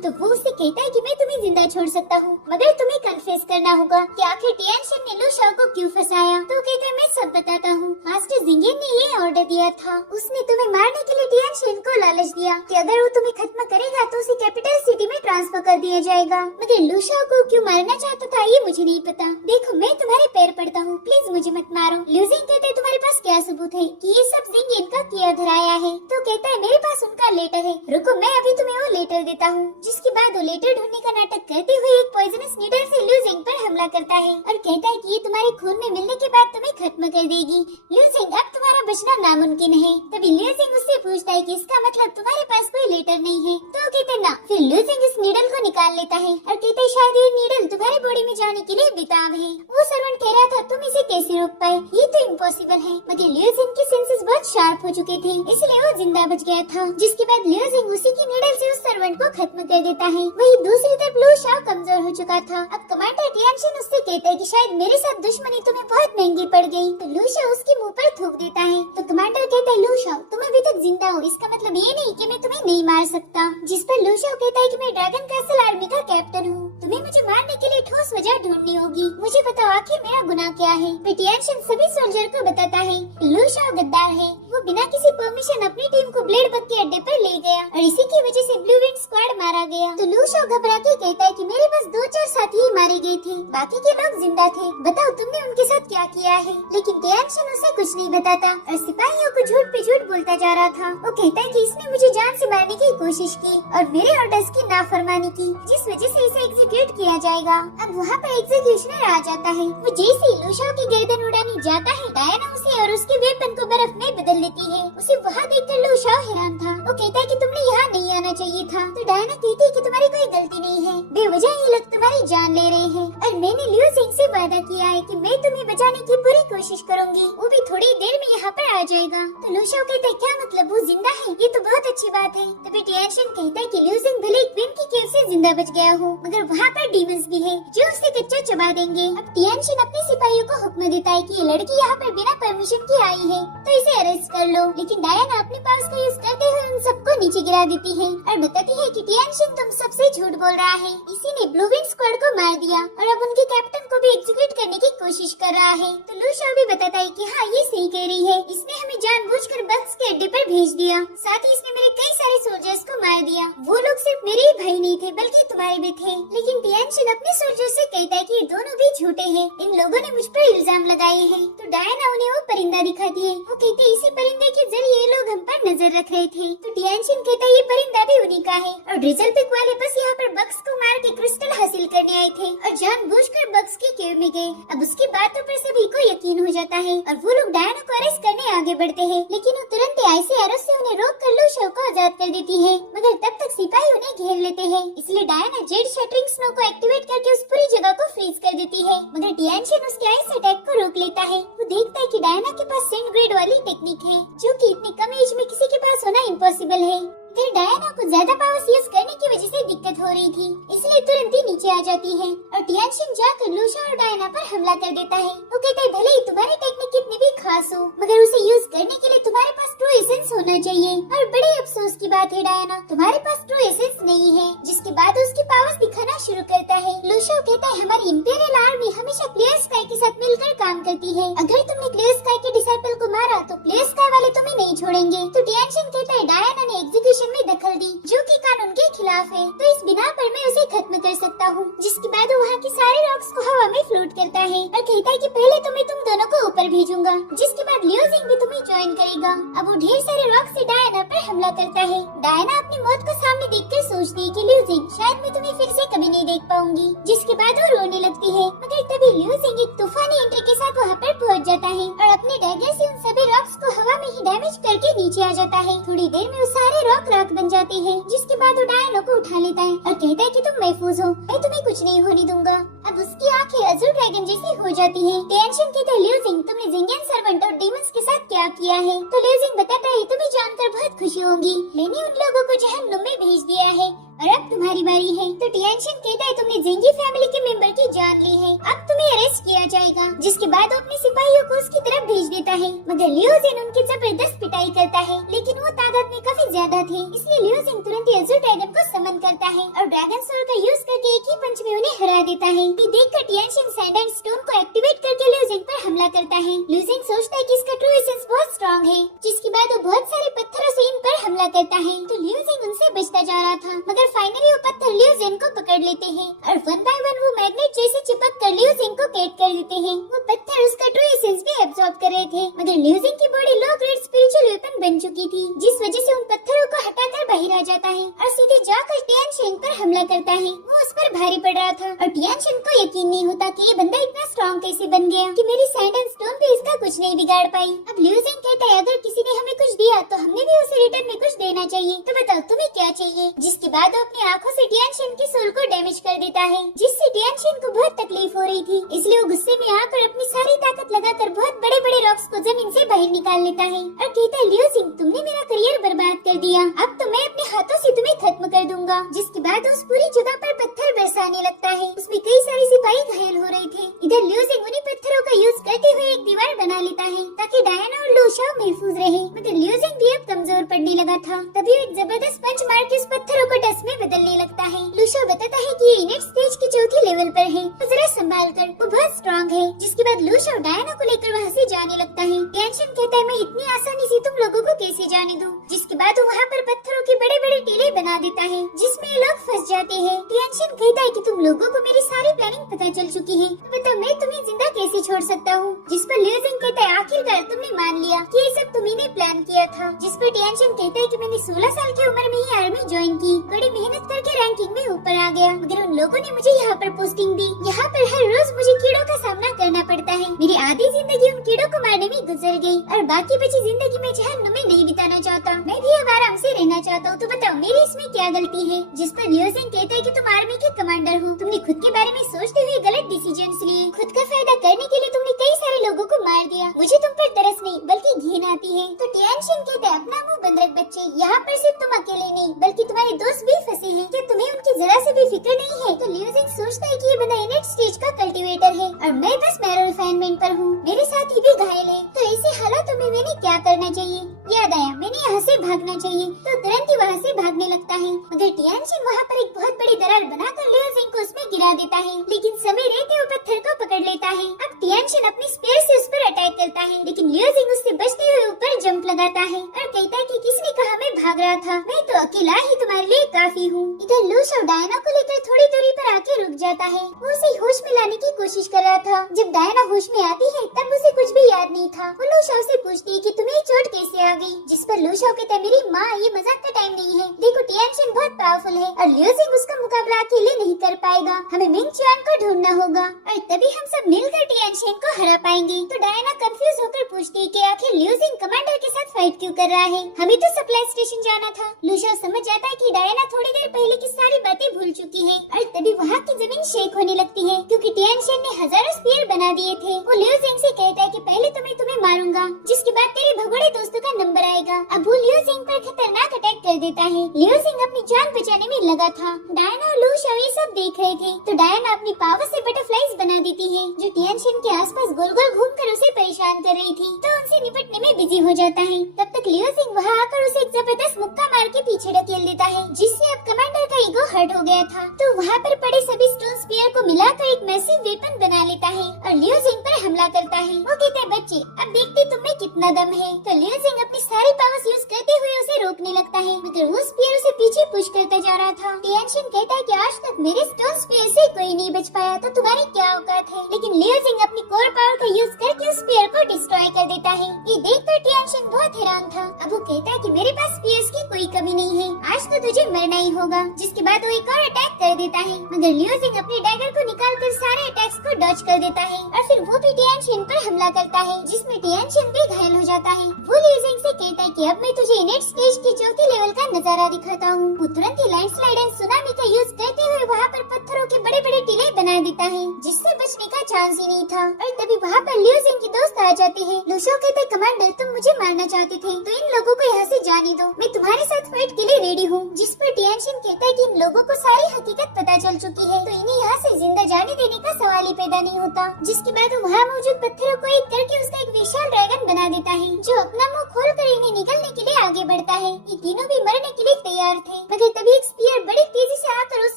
तो वो उससे कहता है कि मैं तुम्हें जिंदा छोड़ सकता हूँ, मगर तुम्हें कन्फेस करना होगा कि आखिर टियानशिन ने लू शाओ को क्यों फंसाया। तो कहता है मैं सब बताता हूँ। मास्टर जिंगेन ने ये ऑर्डर दिया था, उसने तुम्हें मारने के लिए टियानशिन को लालच दिया कि अगर वो तुम्हें खत्म करेगा तो उसे कैपिटल सिटी में ट्रांसफर कर दिया जाएगा। मगर लू शाओ को क्यों मारना चाहता था ये मुझे नहीं पता। देखो मैं तुम्हारे पैर पड़ता हूँ, प्लीज मुझे मत मारो। लूजिंग कहते है तुम्हारे पास क्या सबूत है कि ये सब जिंगेन का किया धराया है। तो कहता है मेरे पास उनका लेटर है, रुको मैं अभी तुम्हें वो लेटर देता हूँ। जिसके बाद वो लेटर ढूंढने का नाटक करते हुए एक पॉइजनस नीडल से लूजिंग पर हमला करता है और कहता है कि ये तुम्हारे खून में मिलने के बाद तुम्हें खत्म कर देगी। लूजिंग अब तुम्हारा बचना नामुमकिन है। तभी लूजिंग उससे पूछता है कि इसका मतलब तुम्हारे पास कोई लेटर नहीं है। तो कहते ना। फिर लूजिंग इस नीडल को निकाल लेता है और कहते है शायद ये नीडल तुम्हारे बॉडी में जाने के लिए बेताब है। वो सर्वेंट कह रहा था तुम इसे कैसे रोक पाए, ये तो इम्पॉसिबल है। मगर लूजिंग की सेंसेस बहुत शार्प हो चुके थे इसलिए वो जिंदा बच गया था। जिसके बाद लूजिंग उसी की नीडल से उस सर्वेंट को खत्म कर देता है। वही दूसरी तरफ लू शाओ कमजोर हो चुका था। अब कमांडर टियानशिन उससे कहता है कि शायद मेरे साथ दुश्मनी तुम्हें बहुत महंगी पड़ गई। तो लू शाओ उसके मुंह पर थूक देता है। तो कमांडर कहता है लू शाओ तुम अभी तक जिंदा हो, इसका मतलब ये नहीं कि मैं तुम्हें नहीं मार सकता। जिस पर लू शाओ कहता है कि मैं ड्रैगन कैसल आर्मी का कैप्टन हूँ, तुम्हें मुझे मारने के लिए ठोस वजह ढूंढनी होगी। मुझे बताओ आखिर मेरा गुनाह क्या है। टियानशिन सभी सोल्जर को बताता है लू शाओ गद्दार है, वो बिना किसी परमिशन अपनी टीम को ब्लेड बग के अड्डे पर ले गया और इसी की वजह से ब्लू विंड स्क्वाड मारा गया। तो लू शाओ घबरा के कहता है कि मेरे बस 2-4 साथी ही मारे गए थे, बाकी के लोग जिंदा थे, बताओ तुमने उनके साथ क्या किया है। लेकिन टियानशिन उसे कुछ नहीं बताता और सिपाहियों को झूठ पे झूठ बोलता जा रहा था। वो कहता है कि इसने मुझे जान से मारने की कोशिश की और मेरे ऑर्डर्स की नाफरमानी की, जिस वजह से इसे एग्जीक्यूट किया जाएगा। अब वहाँ पर एग्जीक्यूशनर आ जाता है। वो जैसे ही लू शाओ की गर्दन उड़ाने जाता है डायना उसे और उसके वेपन को बर्फ में बदल लेती है। उसे वहाँ देखकर लू शाओ हैरान था। वो कहता है कि तुमने यहाँ नहीं आना चाहिए था। तो डायना कहती है कि तुम्हारी कोई गलती नहीं है, बेवजह ये लोग तुम्हारी जान ले रहे हैं और मैंने लूजिंग से वादा किया है कि मैं तुम्हें बचाने की पूरी कोशिश करूंगी, वो भी थोड़ी देर में यहाँ पर आ जाएगा। तो लू शाओ कहता है क्या मतलब वो जिंदा है, ये तो बहुत अच्छी बात है। तभी टियानशिन कहता है कि लूजिंग भले क्वीन की केव से जिंदा बच गया हो मगर वहाँ पर डीमंस भी है जो उसे कच्चा चबा देंगे। अब टियानशिन अपने सिपाहियों को हुक्म देता है कि ये लड़की यहाँ पर बिना परमिशन के आई है तो इसे अरेस्ट कर लो। लेकिन डायना अपने पास का यूज करते हुए उन सबको नीचे गिरा देती है और बताती है कि टियानशिन तुम सबसे झूठ बोल रहा है, इसी ने ब्लू विंड स्क्वाड को मार दिया और अब उनके कैप्टन को भी एग्जीक्यूट करने की कोशिश कर रहा है। तो लू शाओ भी बताता है कि हाँ ये सही कह रही है, इसने हमें जानबूझकर बक्स के अड्डे पर भेज दिया, साथ ही इसने मेरे कई सारे सोल्जर्स को मार दिया। वो लोग सिर्फ मेरे ही भाई नहीं थे बल्कि तुम्हारे भी थे। लेकिन टियानशिन अपने सोल्जर्स से कहता है कि ये दोनों भी झूठे हैं, इन लोगों ने मुझ पर इल्जाम लगाए हैं। तो डायना उन्हें वो परिंदा दिखाती है। वो कहते हैं इसी परिंदे के जरिए ये लोग हम पर नजर रख रहे थे। तो टियानशिन कहता है ये परिंदा भी उन्हीं का है और ड्रिजल पिक वाले बस यहाँ पर बक्स को मार के क्रिस्टल हासिल करने आए थे और जानबूझकर बक्स की केव में गए। अब उसकी बातों पर सभी को यकीन हो जाता है और वो लोग डायना को अरेस्ट करने आगे बढ़ते हैं। लेकिन वो तुरंत ऐसे एरो से उन्हें रोक कर लू शाओ को आजाद कर देती है, मगर तब तक सिपाही उन्हें घेर लेते हैं। इसलिए डायना जेड शटरिंग स्नो को एक्टिवेट करके उस पूरी जगह को फ्रीज कर देती है, मगर टियानशिन उसके आइस अटैक को रोक लेता है। वो देखता है कि डायना के पास सेंट ग्रेड वाली टेक्निक है जो कि इतनी कम एज में किसी के पास होना इम्पॉसिबल है। फिर डायना को ज्यादा पावर्स यूज करने की वजह से दिक्कत हो रही थी इसलिए तुरंत ही नीचे आ जाती है और टियानशिन जाकर लू शाओ और डायना पर हमला कर देता है। वो कहता है भले ही तुम्हारी टेक्निक कितनी भी खास हो मगर उसे यूज करने के लिए तुम्हारे पास ट्रू एसेंस होना चाहिए। और बड़े अफसोस की बात है डायना तुम्हारे पास ट्रू एसेंस नहीं है। जिसके बाद उसकी पावर्स दिखाना शुरू करता है। लू शाओ कहता है हमारी इंपीरियल आर्मी हमेशा क्लियर स्काई के साथ मिलकर काम करती है, अगर तुमने क्लियर स्काई के डिसाइपल को मारा तो क्लियर स्काई वाले तुम्हें नहीं छोड़ेंगे। तो टियानशिन कहता है डायना ने एग्जीक्यूशन में दखल दी जो कि कानून के खिलाफ है, तो इस बिना पर मैं उसे खत्म कर सकता हूँ। जिसके बाद वो वहाँ के सारे रॉक्स को हवा में फ्लोट करता है और कहता है कि पहले तो मैं तुम दोनों को ऊपर भेजूंगा, जिसके बाद लियोजिंग भी तुम्हें ज्वाइन करेगा। अब वो ढेर सारे रॉक्स से डायना पर हमला करता है। डायना अपनी मौत को सामने देखकर सोचती है कि लियोजिंग शायद मैं तुम्हें फिर से कभी नहीं देख पाऊंगी। जिसके बाद वो रोने लगती है, मगर तभी लियोजिंग एक तूफानी एंट्री के साथ वहाँ पर पहुँच जाता है और अपने डैगर से उन सभी रॉक्स को हवा में ही डैमेज करके नीचे आ जाता है। थोड़ी देर में वो सारे रॉक राख बन जाते हैं। जिसके बाद वो डायना को उठा लेता है और कहता है कि तुम महफूज हो, मैं तुम्हें कुछ नहीं होने दूंगा। अब उसकी आंखें अज़ूर ड्रैगन जैसी हो जाती है। टियानशिन कहता है लियोजिंग तुमने जिंगेन सर्वेंट और डीमंस के साथ क्या किया है। तो लियोजिंग बताता है तुम्हें जानकर बहुत खुशी होगी, मैंने उन लोगों को जहन्नुम में भेज दिया है और अब तुम्हारी बारी है। तो टियानशिन कहता है तुमने जेंगी फैमिली के मेंबर की जान ली है, अब तुम्हें अरेस्ट किया जाएगा। जिसके बाद वो अपने सिपाहियों को उसकी तरफ भेज देता है, मगर लियो जिन उनकी जबरदस्त पिटाई करता है, लेकिन वो तादाद में काफी ज्यादा थे, इसलिए लियो जिन तुरंत ही अज़ुर ड्रैगन को समन करता है और ड्रैगन सोल का यूज करके एक ही पंच में उन्हें हरा देता है। ये देखकर टियानशिन सैंड एंड स्टोन को एक्टिवेट करके लियो जिन पर हमला करता है। लियो जिन सोचता है कि इसका ट्रू एसेंस बहुत स्ट्रॉन्ग है, जिसके बाद वो बहुत सारे पत्थरों से इन पर हमला करता है। तो लियो जिन उनसे बचता जा रहा था, मगर फाइनली वो पत्थर लियो जिन को पकड़ लेते हैं और वन बाय वन वो मैग्नेट जैसे चिपक कर लियो जिन को कैद कर देते हैं। वो पत्थर उसका ट्रू एसेंस भी एब्सॉर्ब कर रहे थे, मगर लियो जिन की body low grade spiritual weapon बन चुकी थी, जिस वजह से उन पत्थरों को हटाकर बाहर आ जाता है और सीधे जाकर टियानशिन पर हमला करता है। वो उस पर भारी पड़ रहा था और टियानशिन को यकीन नहीं होता कि ये बंदा इतना स्ट्रॉन्ग कैसे बन गया कि मेरी सैंड एंड स्टोन भी इसका कुछ नहीं बिगाड़ पाई। अब लियो जिन कहता है अगर किसी ने हमें कुछ दिया तो हमने भी उसे रिटर्न में कुछ देना चाहिए, तो बताओ तुम्हें क्या चाहिए। जिसके बाद वो अपनी आंखों से टियानशिन की सोल को डैमेज कर देता है, जिससे टियानशिन को बहुत तकलीफ हो रही थी, इसलिए वो गुस्से में आकर अपनी सारी ताकत लगाकर बहुत बड़े बड़े रॉक्स को जमीन से बाहर निकाल लेता है और कहता है लियो जिन तुमने मेरा करियर बर्बाद कर दिया, अब तो मैं अपने हाथों से तुम्हें खत्म कर दूंगा। जिसके बाद उस पूरी जगह पर पत्थर बरसाने लगता है, उसमें कई सारे सिपाही घायल हो रहे थे। इधर लियो जिन उन्हीं पत्थरों का यूज करते हुए एक दीवार बना लेता है ताकि डायना और लूशा महफूज रहे, मगर लियो जिन भी अब कमजोर पड़ने लगा था। तभी एक जबरदस्त पंच मार के उस पत्थरों को डस्ट में बदलने लगता है। लूशा बताता है कि ये इनेट स्टेज के चौथे लेवल पर है, तो जरा संभाल कर, वो बहुत स्ट्रॉन्ग है। जिसके बाद लूशा और डायना को लेकर वहाँ से जाने लगता है। टियानशिन कहता है मैं इतनी आसानी से तुम लोगों को कैसे जाने दूं। जिसके बाद वो वहाँ पर पत्थरों के बड़े बड़े टीले बना देता है, जिसमें ये लोग फंस जाते हैं। टियानशिन कहता है कि तुम लोगों को मेरी सारी प्लानिंग पता चल चुकी है, तो बताओ मैं तुम्हें जिंदा कैसे छोड़ सकता हूँ। जिस पर लियो जिन कहता है आखिरकार तुमने मान लिया कि ये सब तुम्ही ने प्लान किया था। जिस पर टियानशिन कहता है कि मैंने 16 साल की उम्र में ही आर्मी ज्वाइन की, बड़ी मेहनत करके रैंकिंग में ऊपर आ गया, मगर उन लोगों ने मुझे यहाँ पर पोस्टिंग दी। यहाँ पर हर रोज मुझे कीड़ों का सामना करना पड़ता है। मेरी आधी जिंदगी उन कीड़ों को मारने में गुजर गई और बाकी बची जिंदगी में जहन्नुम में नहीं बिताना चाहता। मैं भी अब आराम से रहना चाहता हूँ, तो बताओ मेरी इसमें क्या गलती है। जिस पर लियो जिन कहता है कि तुम आर्मी के कमांडर हो, तुमने खुद के बारे में सोचते हुए गलत डिसीजंस लिए, खुद का फायदा करने के लिए तुमने कई सारे लोगों को मार दिया। मुझे तुम पर तरस नहीं बल्कि घिन आती है। तो टियानशिन कहता है अपना मुंह बंद रख बच्चे, यहाँ पर सिर्फ तुम अकेले नहीं बल्कि तुम्हारे दोस्त भी फंसे हैं, क्या तुम्हें उनकी जरा से भी फिक्र नहीं है। तो लियो जिन सोचता है कि ये बंदा इनेट स्टेज का कल्टीवेटर है और मैं बस मैरो रिफाइनमेंट पर हूँ, मेरे साथी भी घायल है, तो ऐसे हालातों में मैंने क्या करना चाहिए। याद आया मैंने यहाँ से भागना चाहिए, तो तुरंत ही वहाँ से भागने लगता है, मगर टियानशिन वहाँ पर एक बहुत बड़ी दरार बनाकर लियो जिन को उसमें गिरा देता है, लेकिन समय रहते वो पत्थर को पकड़ लेता है। अब टियानशिन अपनी स्पेयर से उस पर अटैक करता है, लेकिन लियो जिन उससे बचते हुए ऊपर जंप लगाता है और कहता है कि किसने कहा मैं भाग रहा था, मैं तो अकेला ही तुम्हारे लिए काफी हूँ। इधर लूश और डायना को लेकर थोड़ी दूरी पर आके रुक जाता है, वो उसे होश में लाने की कोशिश कर रहा था। जब डायना होश में आती है तब उसे कुछ भी याद नहीं था। वो लूशा से पूछती है कि तुम्हें चोट कैसे आ गई, जिस पर लूशा कहता है मेरी माँ, ये मजाक का टाइम नहीं है, देखो टियानशिन बहुत पावरफुल है और लियो जिन उसका मुकाबला अकेले नहीं कर पाएगा, हमें मिंग चियान को ढूंढना होगा और तभी हम सब मिलकर टियानशिन को हरा पाएंगे। तो डायना कंफ्यूज होकर पूछती है कि आखिर लियो जिन कमांडर के साथ फाइट क्यों कर रहा है, हमें तो सप्लाई स्टेशन जाना था। लूशा समझ जाता है कि डायना थोड़ी देर पहले की सारी बातें भूल चुकी है और तभी वहाँ की जमीन शेक होने लगती है, क्योंकि टियानशिन ने हजारों स्पीयर बना दिए थे। वो लियो जिन से कहता है कि पहले तो मैं तुम्हें मारूंगा, जिसके बाद तेरे भगोड़े दोस्तों का नंबर आएगा। अब वो लियो जिन पर खतरनाक अटैक कर देता है। लियो जिन अपनी जान बचाने में लगा था। डायना और लूशा ये सब देख रहे थे, तो डायना अपनी पावर से बटरफ्लाइज बना देती है, जो टियानशिन के आसपास गोल गोल घूमकर उसे परेशान कर रही थी, तो उनसे निपटने में बिजी हो जाता है। तब तक लियो जिन वहाँ आकर उसे एक जबरदस्त मुक्का मार के पीछे ढकेल देता है, जिससे अब कमांडर का ईगो हर्ट हो गया था। तो वहाँ पर पड़े सभी स्टोन स्पीयर को मिलाकर एक मैसिव वेपन बना लेता है और लियो जिन पर हमला करता है। वो कहता है बच्चे अब देखते तुम में कितना दम है। तो लियो जिन अपनी सारी पावर्स यूज करते हुए उसे रोकने लगता है, मगर वो स्पीयर उसे पीछे पुश करता जा रहा था। टियानशिन कहता है कि आज तक मेरे स्टोन स्पीयर से कोई नहीं बच पाया, तो तुम्हारी क्या औकात है। लेकिन लियो जिन अपनी कोर पावर का यूज करके उस स्पीयर को डिस्ट्रॉय कर देता है। ये देखकर टियानशिन बहुत हैरान था। अब वो कहता है कि मेरे पास स्पीयर्स की कोई कमी नहीं है, आज तो तुझे मरना ही होगा। जिसके बाद वो एक और अटैक कर देता है, मगर लियो जिन अपने डैगर को निकालकर सारे अटैक्स को डॉज कर देता है और फिर वो भी टियानशिन पर हमला करता है, जिसमें टियानशिन भी घायल हो जाता है। वो लियो जिन से कहता है कि अब मैं तुझे इनेट स्टेज के चौथे लेवल का नजारा दिखाता हूँ। वो तुरंत ही लैंडस्लाइड एंड सुनामी का यूज करते हुए वहाँ पर पत्थरों के बड़े बड़े टीले बना देता है, जिससे बचने का चांस ही नहीं था। और तभी वहाँ पर लियो जिन के दोस्त आ जाते हैं। लूशा कहते कमांडर तुम मुझे मारना चाहते थे, तो इन लोगों को यहाँ से जाने दो, मैं तुम्हारे साथ फाइट के लिए रेडी हूँ। जिस पर टियानशिन टियानशिन कहता है कि इन लोगों को सारी हकीकत पता चल चुकी है, तो इन्हें यहाँ से जिंदा जाने देने का सवाल ही पैदा नहीं होता। जिसके बाद वो वहाँ मौजूद पत्थरों को एक करके उसका एक विशाल ड्रैगन बना देता है, जो अपना मुंह खोलकर इन्हें निगलने के लिए आगे बढ़ता है। ये तीनों भी मरने के लिए तैयार थे, मगर तभी एक स्पीयर बड़ी तेजी से आकर उस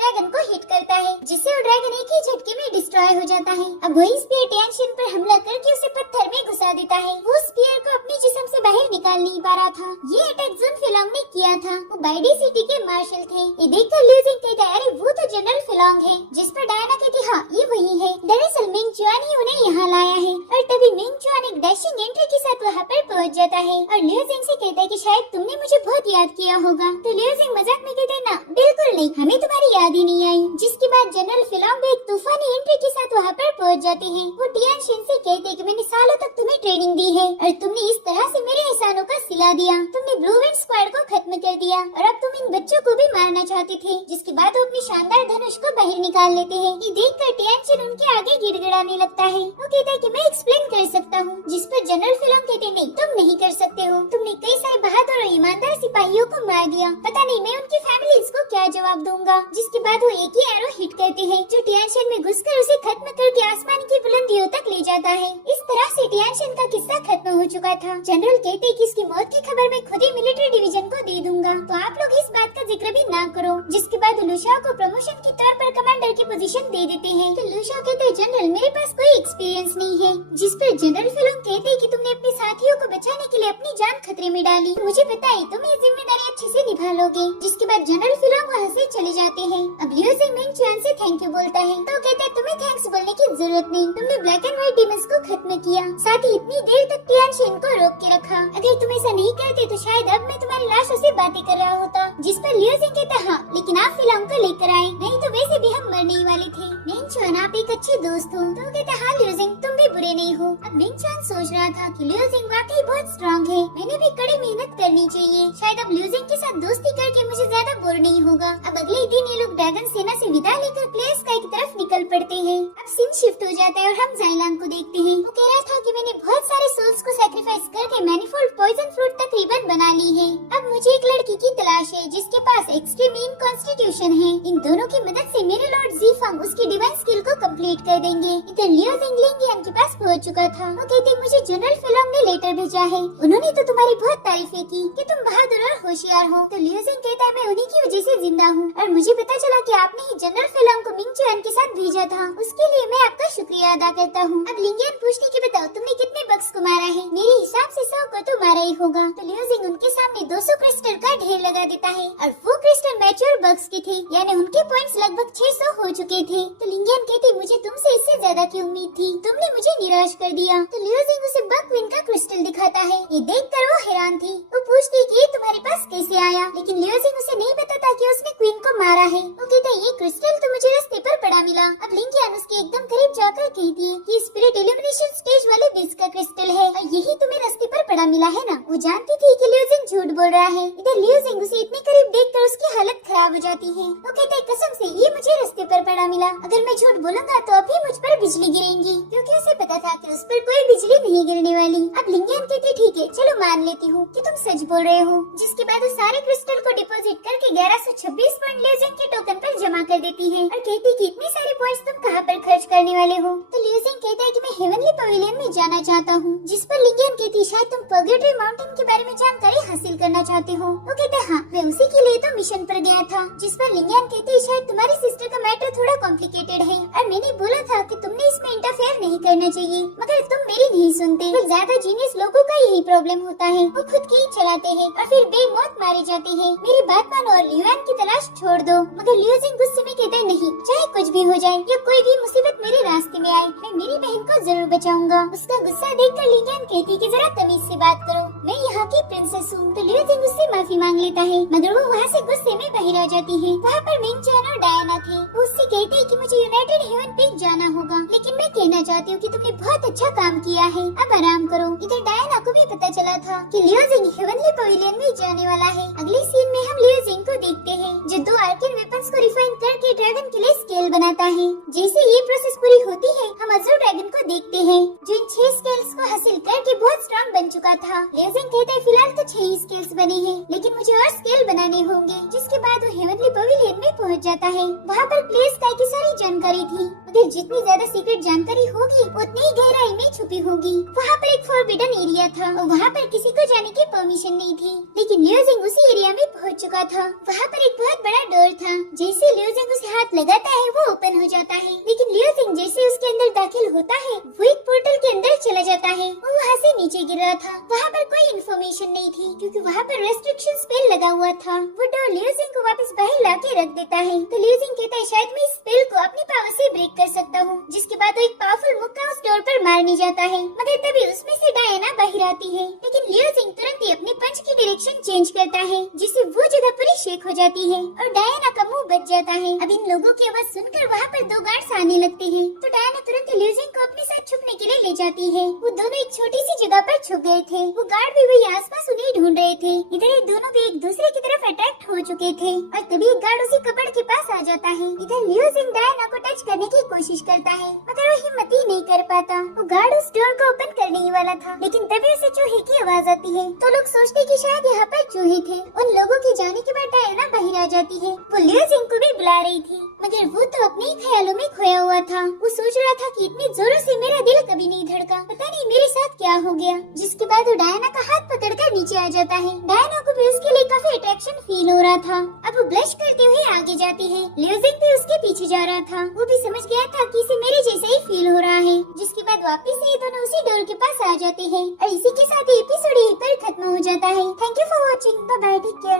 ड्रैगन को हिट करता है, जिससे वो ड्रैगन एक ही झटके में डिस्ट्रॉय हो जाता है। अब वही स्पीयर टियानशिन पर हमला करके उसे पत्थर में घुसा देता है। वो स्पीयर को अपने जिस्म से बाहर निकाल नहीं पा रहा था। ये अटैक जुन फिलोंग ने किया था। वो बाइडी सिटी के मार्शल थे। ये देखकर लिu जिंग कहता है, अरे वो तो जनरल फिलोंग है। जिस पर डायना कहती, हाँ ये वही है। दरअसल मिंग चुआन ही उन्हें यहाँ लाया है। और तभी मिंग चुआन एक डैशिंग एंट्री के साथ वहाँ पर पहुँच जाता है और लिu जिंग से कहता है कि शायद तुमने मुझे बहुत याद किया होगा। तो लिu जिंग मजाक में कहते हैं, ना बिल्कुल नहीं, हमें तुम्हारी याद ही नहीं आई। जिसके बाद जनरल फिलोंग भी एक तूफानी एंट्री के साथ वहाँ पर पहुँच जाते हैं। वो टियानशिन से कहते हैं कि मैंने सालों तक तुम्हें ट्रेनिंग दी है और तुमने इस तरह से मेरे एहसानों का सिला दिया। तुमने ब्लू विंड स्क्वाड को खत्म कर दिया और अब तुम इन बच्चों को भी मारना चाहते थे। जिसके बाद वो अपनी शानदार धनुष को बाहर निकाल लेते हैं। ये देखकर टियानशिन उनके आगे गिड़गिड़ाने लगता है। वो कहता है कि मैं एक्सप्लेन कर सकता हूँ। जिस पर जनरल फिलोंग कहते हैं, नहीं तुम नहीं कर सकते हो। तुमने कई सारे बहादुर और ईमानदार सिपाहियों को मार दिया। पता नहीं मैं उनकी फैमिलीज को क्या जवाब दूंगा। जिसके बाद वो एक ही एरो हिट करते हैं, जो टियानशिन में घुसकर उसे खत्म करके आसमान की बुलंदियों तक ले जाता है। इस तरह से टियानशिन का किस्सा खत्म हो चुका था। जनरल कहते हैं कि इसकी मौत की खबर मैं खुद ही मिलिट्री डिवीजन को दे दूंगा, तो आप लोग इस बात का जिक्र भी ना करो। जिसके बाद लुशाओ को प्रमोशन के तौर पर कमांडर की पोजीशन दे देते हैं। तो लुशाओ कहते हैं, जनरल मेरे पास कोई एक्सपीरियंस नहीं है। जिस पर जनरल फिलोंग कहते हैं कि तुमने अपने साथियों को बचाने के लिए अपनी जान खतरे में डाली। मुझे पता है तुम ये जिम्मेदारी अच्छे से निभा लोगे। जिसके बाद जनरल फिलोंग वहाँ से चले जाते हैं। अब लिu जिंग मिंग चुआन से थैंक यू बोलता है, तो कहते हैं तुम्हें थैंक्स बोलने की जरूरत नहीं, तुमने ब्लैक एंड व्हाइट डीमंस को खत्म किया, साथ ही इतनी देर तक टियानशिन को रोक के रखा। अगर तुम ऐसा नहीं करते तो शायद अब मैं तुम्हारी लाशों से बातें कर रहा होता। जिस पर लिu जिंग कहता, हाँ लेकिन आप फिलोंग को लेकर आए, नहीं तो वैसे भी हम मरने ही वाले थे। मिंग चुआन आप एक अच्छे दोस्त हो। तो कहता, हाँ लिu जिंग तुम भी बुरे नहीं हो। अब मिंग चुआन सोच रहा था कि लिu जिंग वाकई बहुत स्ट्रॉन्ग है, मैंने भी कड़ी मेहनत करनी चाहिए। शायद अब लिu जिंग के साथ दोस्ती करके मुझे ज्यादा बोर नहीं होगा। अब अगले दिन ये लोग ड्रैगन सेना से विदा लेकर प्ले स्काई की तरफ निकल पड़ते हैं। अब सीन शिफ्ट हो जाता है और हम जाइलांग को देखते हैं। वो कह रहा था कि मैंने बहुत सारे सोल्स को सैक्रिफाइस करके मैनीफोल्ड पॉइजन फ्रूट तकरीबन बना ली है। अब मुझे एक लड़की की तलाश है जिसके पास एक्सट्रीम मीन कॉन्स्टिट्यूशन है। इन दोनों की मदद से मेरे लॉर्ड ज़ीफंग उसकी डिवाइन स्किल को कंप्लीट कर देंगे। इधर लिu जिंग लिंगियन के पास पहुंच चुका था। वो कहते मुझे जनरल फिलोंग ने लेटर भेजा है, उन्होंने तो तुम्हारी बहुत तारीफें की कि तुम बहादुर और होशियार हो। तो लिu जिंग कहता है, मैं उन्हीं की वजह से जिंदा हूँ और मुझे पता चला कि आपने ही जनरल फिलोंग को मिंग चुआन के साथ भेजा था, उसके लिए मैं आपका शुक्रिया अदा करता हूँ। अब लिंगियन पूछने की बताओ तुमने कितने बग्स को मारा है? मेरे हिसाब से 100 को तो मारा ही होगा। तो लिu जिंग उनके सामने 200 क्रिस्टल का ढेर लगा देता है और वो क्रिस्टल मैच्योर बग्स के थे, यानी उनके पॉइंट्स लगभग 600 हो चुके थे। तो लिंगियन कहती, मुझे तुमसे इससे ज्यादा की उम्मीद थी, तुमने मुझे निराश कर दिया। तो लिu जिंग उसे बग क्वीन का क्रिस्टल दिखाता है। ये देखकर वो हैरान थी। वो पूछती कि ये तुम्हारे पास कैसे आया, लेकिन लिu जिंग उसे नहीं बताता कि उसने क्वीन को मारा है। वो कहता है, ये क्रिस्टल तो मुझे रास्ते पर पड़ा मिला। अब लिंगियन उसके एकदम करीब जाकर कहती है कि स्पिरिट इल्यूमिनेशन स्टेज वाले बेस का क्रिस्टल है और यही तुम्हें रास्ते पर पड़ा मिला है ना। वो जानती थी कि लिu जिंग झूठ बोल रहा है। इधर लिu जिंग उसे इतने करीब देखकर उसकी हालत खराब हो जाती है। वो कहता है, कसम से ये मुझे रास्ते पर पड़ा मिला, अगर मैं झूठ बोलूंगा तो अभी मुझ पर बिजली गिरेगी, क्योंकि उसे पता था कि उस पर कोई बिजली नहीं गिरने वाली। अब लिंगियन कहती, ठीक है चलो मान लेती हूँ कि तुम सच बोल रहे हो। जिसके बाद वो सारे क्रिस्टल को डिपॉजिट करके 1126 पॉइंट लिu जिंग के टोकन पर जमा कर देती है और कहती कि इतने सारे पॉइंट्स तुम कहाँ पर खर्च करने वाले हो। तो लिu जिंग कहता है कि मैं हेवनली पवेलियन में जाना चाहता हूँ। जिस पर लिंगियन कहती, शायद तुम पर्गेटरी माउंटेन के बारे में जानकारी हासिल करना चाहते हो। वो कहते, हाँ मैं उसी के लिए तो मिशन पर गया था। जिस पर लिंगियन कहती, शायद तुम्हारी सिस्टर का मैटर थोड़ा कॉम्प्लिकेटेड है और मैंने बोला था कि तुमने इसमें इंटरफेयर नहीं करना चाहिए, मगर तुम मेरी नहीं सुनते। तो ज्यादा जीनियस लोगों का यही प्रॉब्लम होता है, वो खुद की ही चलाते हैं और फिर बेमौत मारे जाते हैं। मेरी बात मानो और लियुआन की तलाश छोड़ दो। मगर लिu जिंग गुस्से में कहता है, नहीं चाहे कुछ भी हो जाए या कोई भी मुसीबत मेरे रास्ते में आए, मैं मेरी बहन को जरूर बचाऊंगा। उसका गुस्सा देखकर लिंगियन कहती कि जरा तमीज से बात करो, मैं यहाँ की प्रिंसेस हूँ। तो लिu जिंग उससे माफी मांग लेता है, मगर वो वहाँ से गुस्से में बाहर आ जाती है। वहाँ पर मिंग चुआन और डायना थे। वो उससे कहते हैं कि मुझे यूनाइटेड हेवन पे जाना होगा, लेकिन मैं कहना चाहती हूँ कि तुमने बहुत अच्छा काम किया है, अब आराम करो। इधर डायना को भी पता चला था कि लिu जिंग हेवनली पवेलियन में जाने वाला है। अगले सीन में हम लिu जिंग को देखते हैं जो 2 आर्कन वेपन्स को रिफाइन करके ड्रैगन के लिए स्केल बनाता है। जैसे ये प्रोसेस पूरी होती है, हम अज़ूर ड्रैगन को देखते हैं जो इन 6 स्केल्स को हासिल करके बहुत स्ट्रॉन्ग बन चुका था। लियोजिंग कहता है फिलहाल तो 6 स्केल्स बने हैं, लेकिन मुझे और स्केल बनाने होंगे। जिसके बाद वो हेवनली पवेलियन में पहुंच जाता है। वहाँ पर क्लियर स्काई की सारी जानकारी थी, मगर जितनी ज्यादा सीक्रेट जानकारी होगी उतनी ही गहराई में छुपी होगी। वहाँ पर एक फॉरबिडन एरिया था और वहाँ पर किसी को जाने की परमिशन नहीं थी, लेकिन लियोजिंग उसी एरिया में पहुँच चुका था। वहाँ पर एक बहुत बड़ा डोर था, जैसे लियोजिंग उसे हाथ लगाता है वो ओपन हो जाता है, लेकिन लियोजिंग जैसे उसके अंदर दाखिल होता है वो एक पोर्टल के अंदर चला जाता है। वो वहाँ से नीचे गिर रहा था। वहाँ पर कोई इन्फॉर्मेशन नहीं थी, क्योंकि वहाँ पर रेस्ट्रिक्शन स्पेल लगा हुआ था। वो डोर लियोजिंग को वापस बाहर ला के रख देता है। तो लियोजिंग कहता है शायद मैं इस स्पेल को अपनी पावर से ब्रेक कर सकता हूँ। जिसके बाद वो एक पावरफुल मुक्का उस डोर पर मारने जाता है, मगर तभी उसमें से डायना बाहर आती है। लेकिन लियोजिंग तुरंत ही अपने पंच की डायरेक्शन चेंज करता है, जिससे वो जगह पूरी शेक हो जाती है और डायना का मुंह बच जाता है। अब इन लोगों की आवाज सुनकर वहाँ पर 2 गार्ड्स आने लगते हैं, तो डायना तुरंत लियोजिंग को अपने साथ छुपने के लिए ले जाती है। वो दोनों एक छोटी सी जगह पर छुप गए थे। वो गार्ड भी वही आसपास उन्हें ढूंढ रहे थे। इधर ये दोनों भी एक दूसरे की तरफ अट्रैक्ट हो चुके थे और तभी एक गार्ड उसी कपड़ के पास आ जाता है। इधर लियोजिंग डायना को टच करने की कोशिश करता है, मगर वो हिम्मत ही नहीं कर पाता। वो गार्ड उस डोर को ओपन करने ही वाला था, लेकिन तभी उसे चूहे की आवाज आती है। तो लोग सोचते कि शायद यहाँ पर चूहे थे। उन लोगों के जाने के बाद डायना बाहर आ जाती है। वो लियोजिंग को भी बुला रही थी, मगर वो तो अपने ही ख्यालों में खोया हुआ था। वो सोच रहा था कि इतनी जोरों से मेरा दिल कभी नहीं धड़का, पता नहीं मेरे साथ क्या हो गया। जिसके बाद वो डायना का हाथ पकड़कर नीचे आ जाता है। डायना को भी उसके लिए काफी अट्रैक्शन फील हो रहा था। अब वो ब्लश करते हुए आगे जाती है। लियोजिंग भी उसके पीछे जा रहा था। वो भी समझ गया था कि इसे मेरे जैसा ही फील हो रहा है। जिसके बाद वापस से ये दोनों उसी डोर के पास आ जाते हैं और इसी के साथ एपिसोड यहीं पर खत्म हो जाता है। Thank you for watching. Bye bye, take care.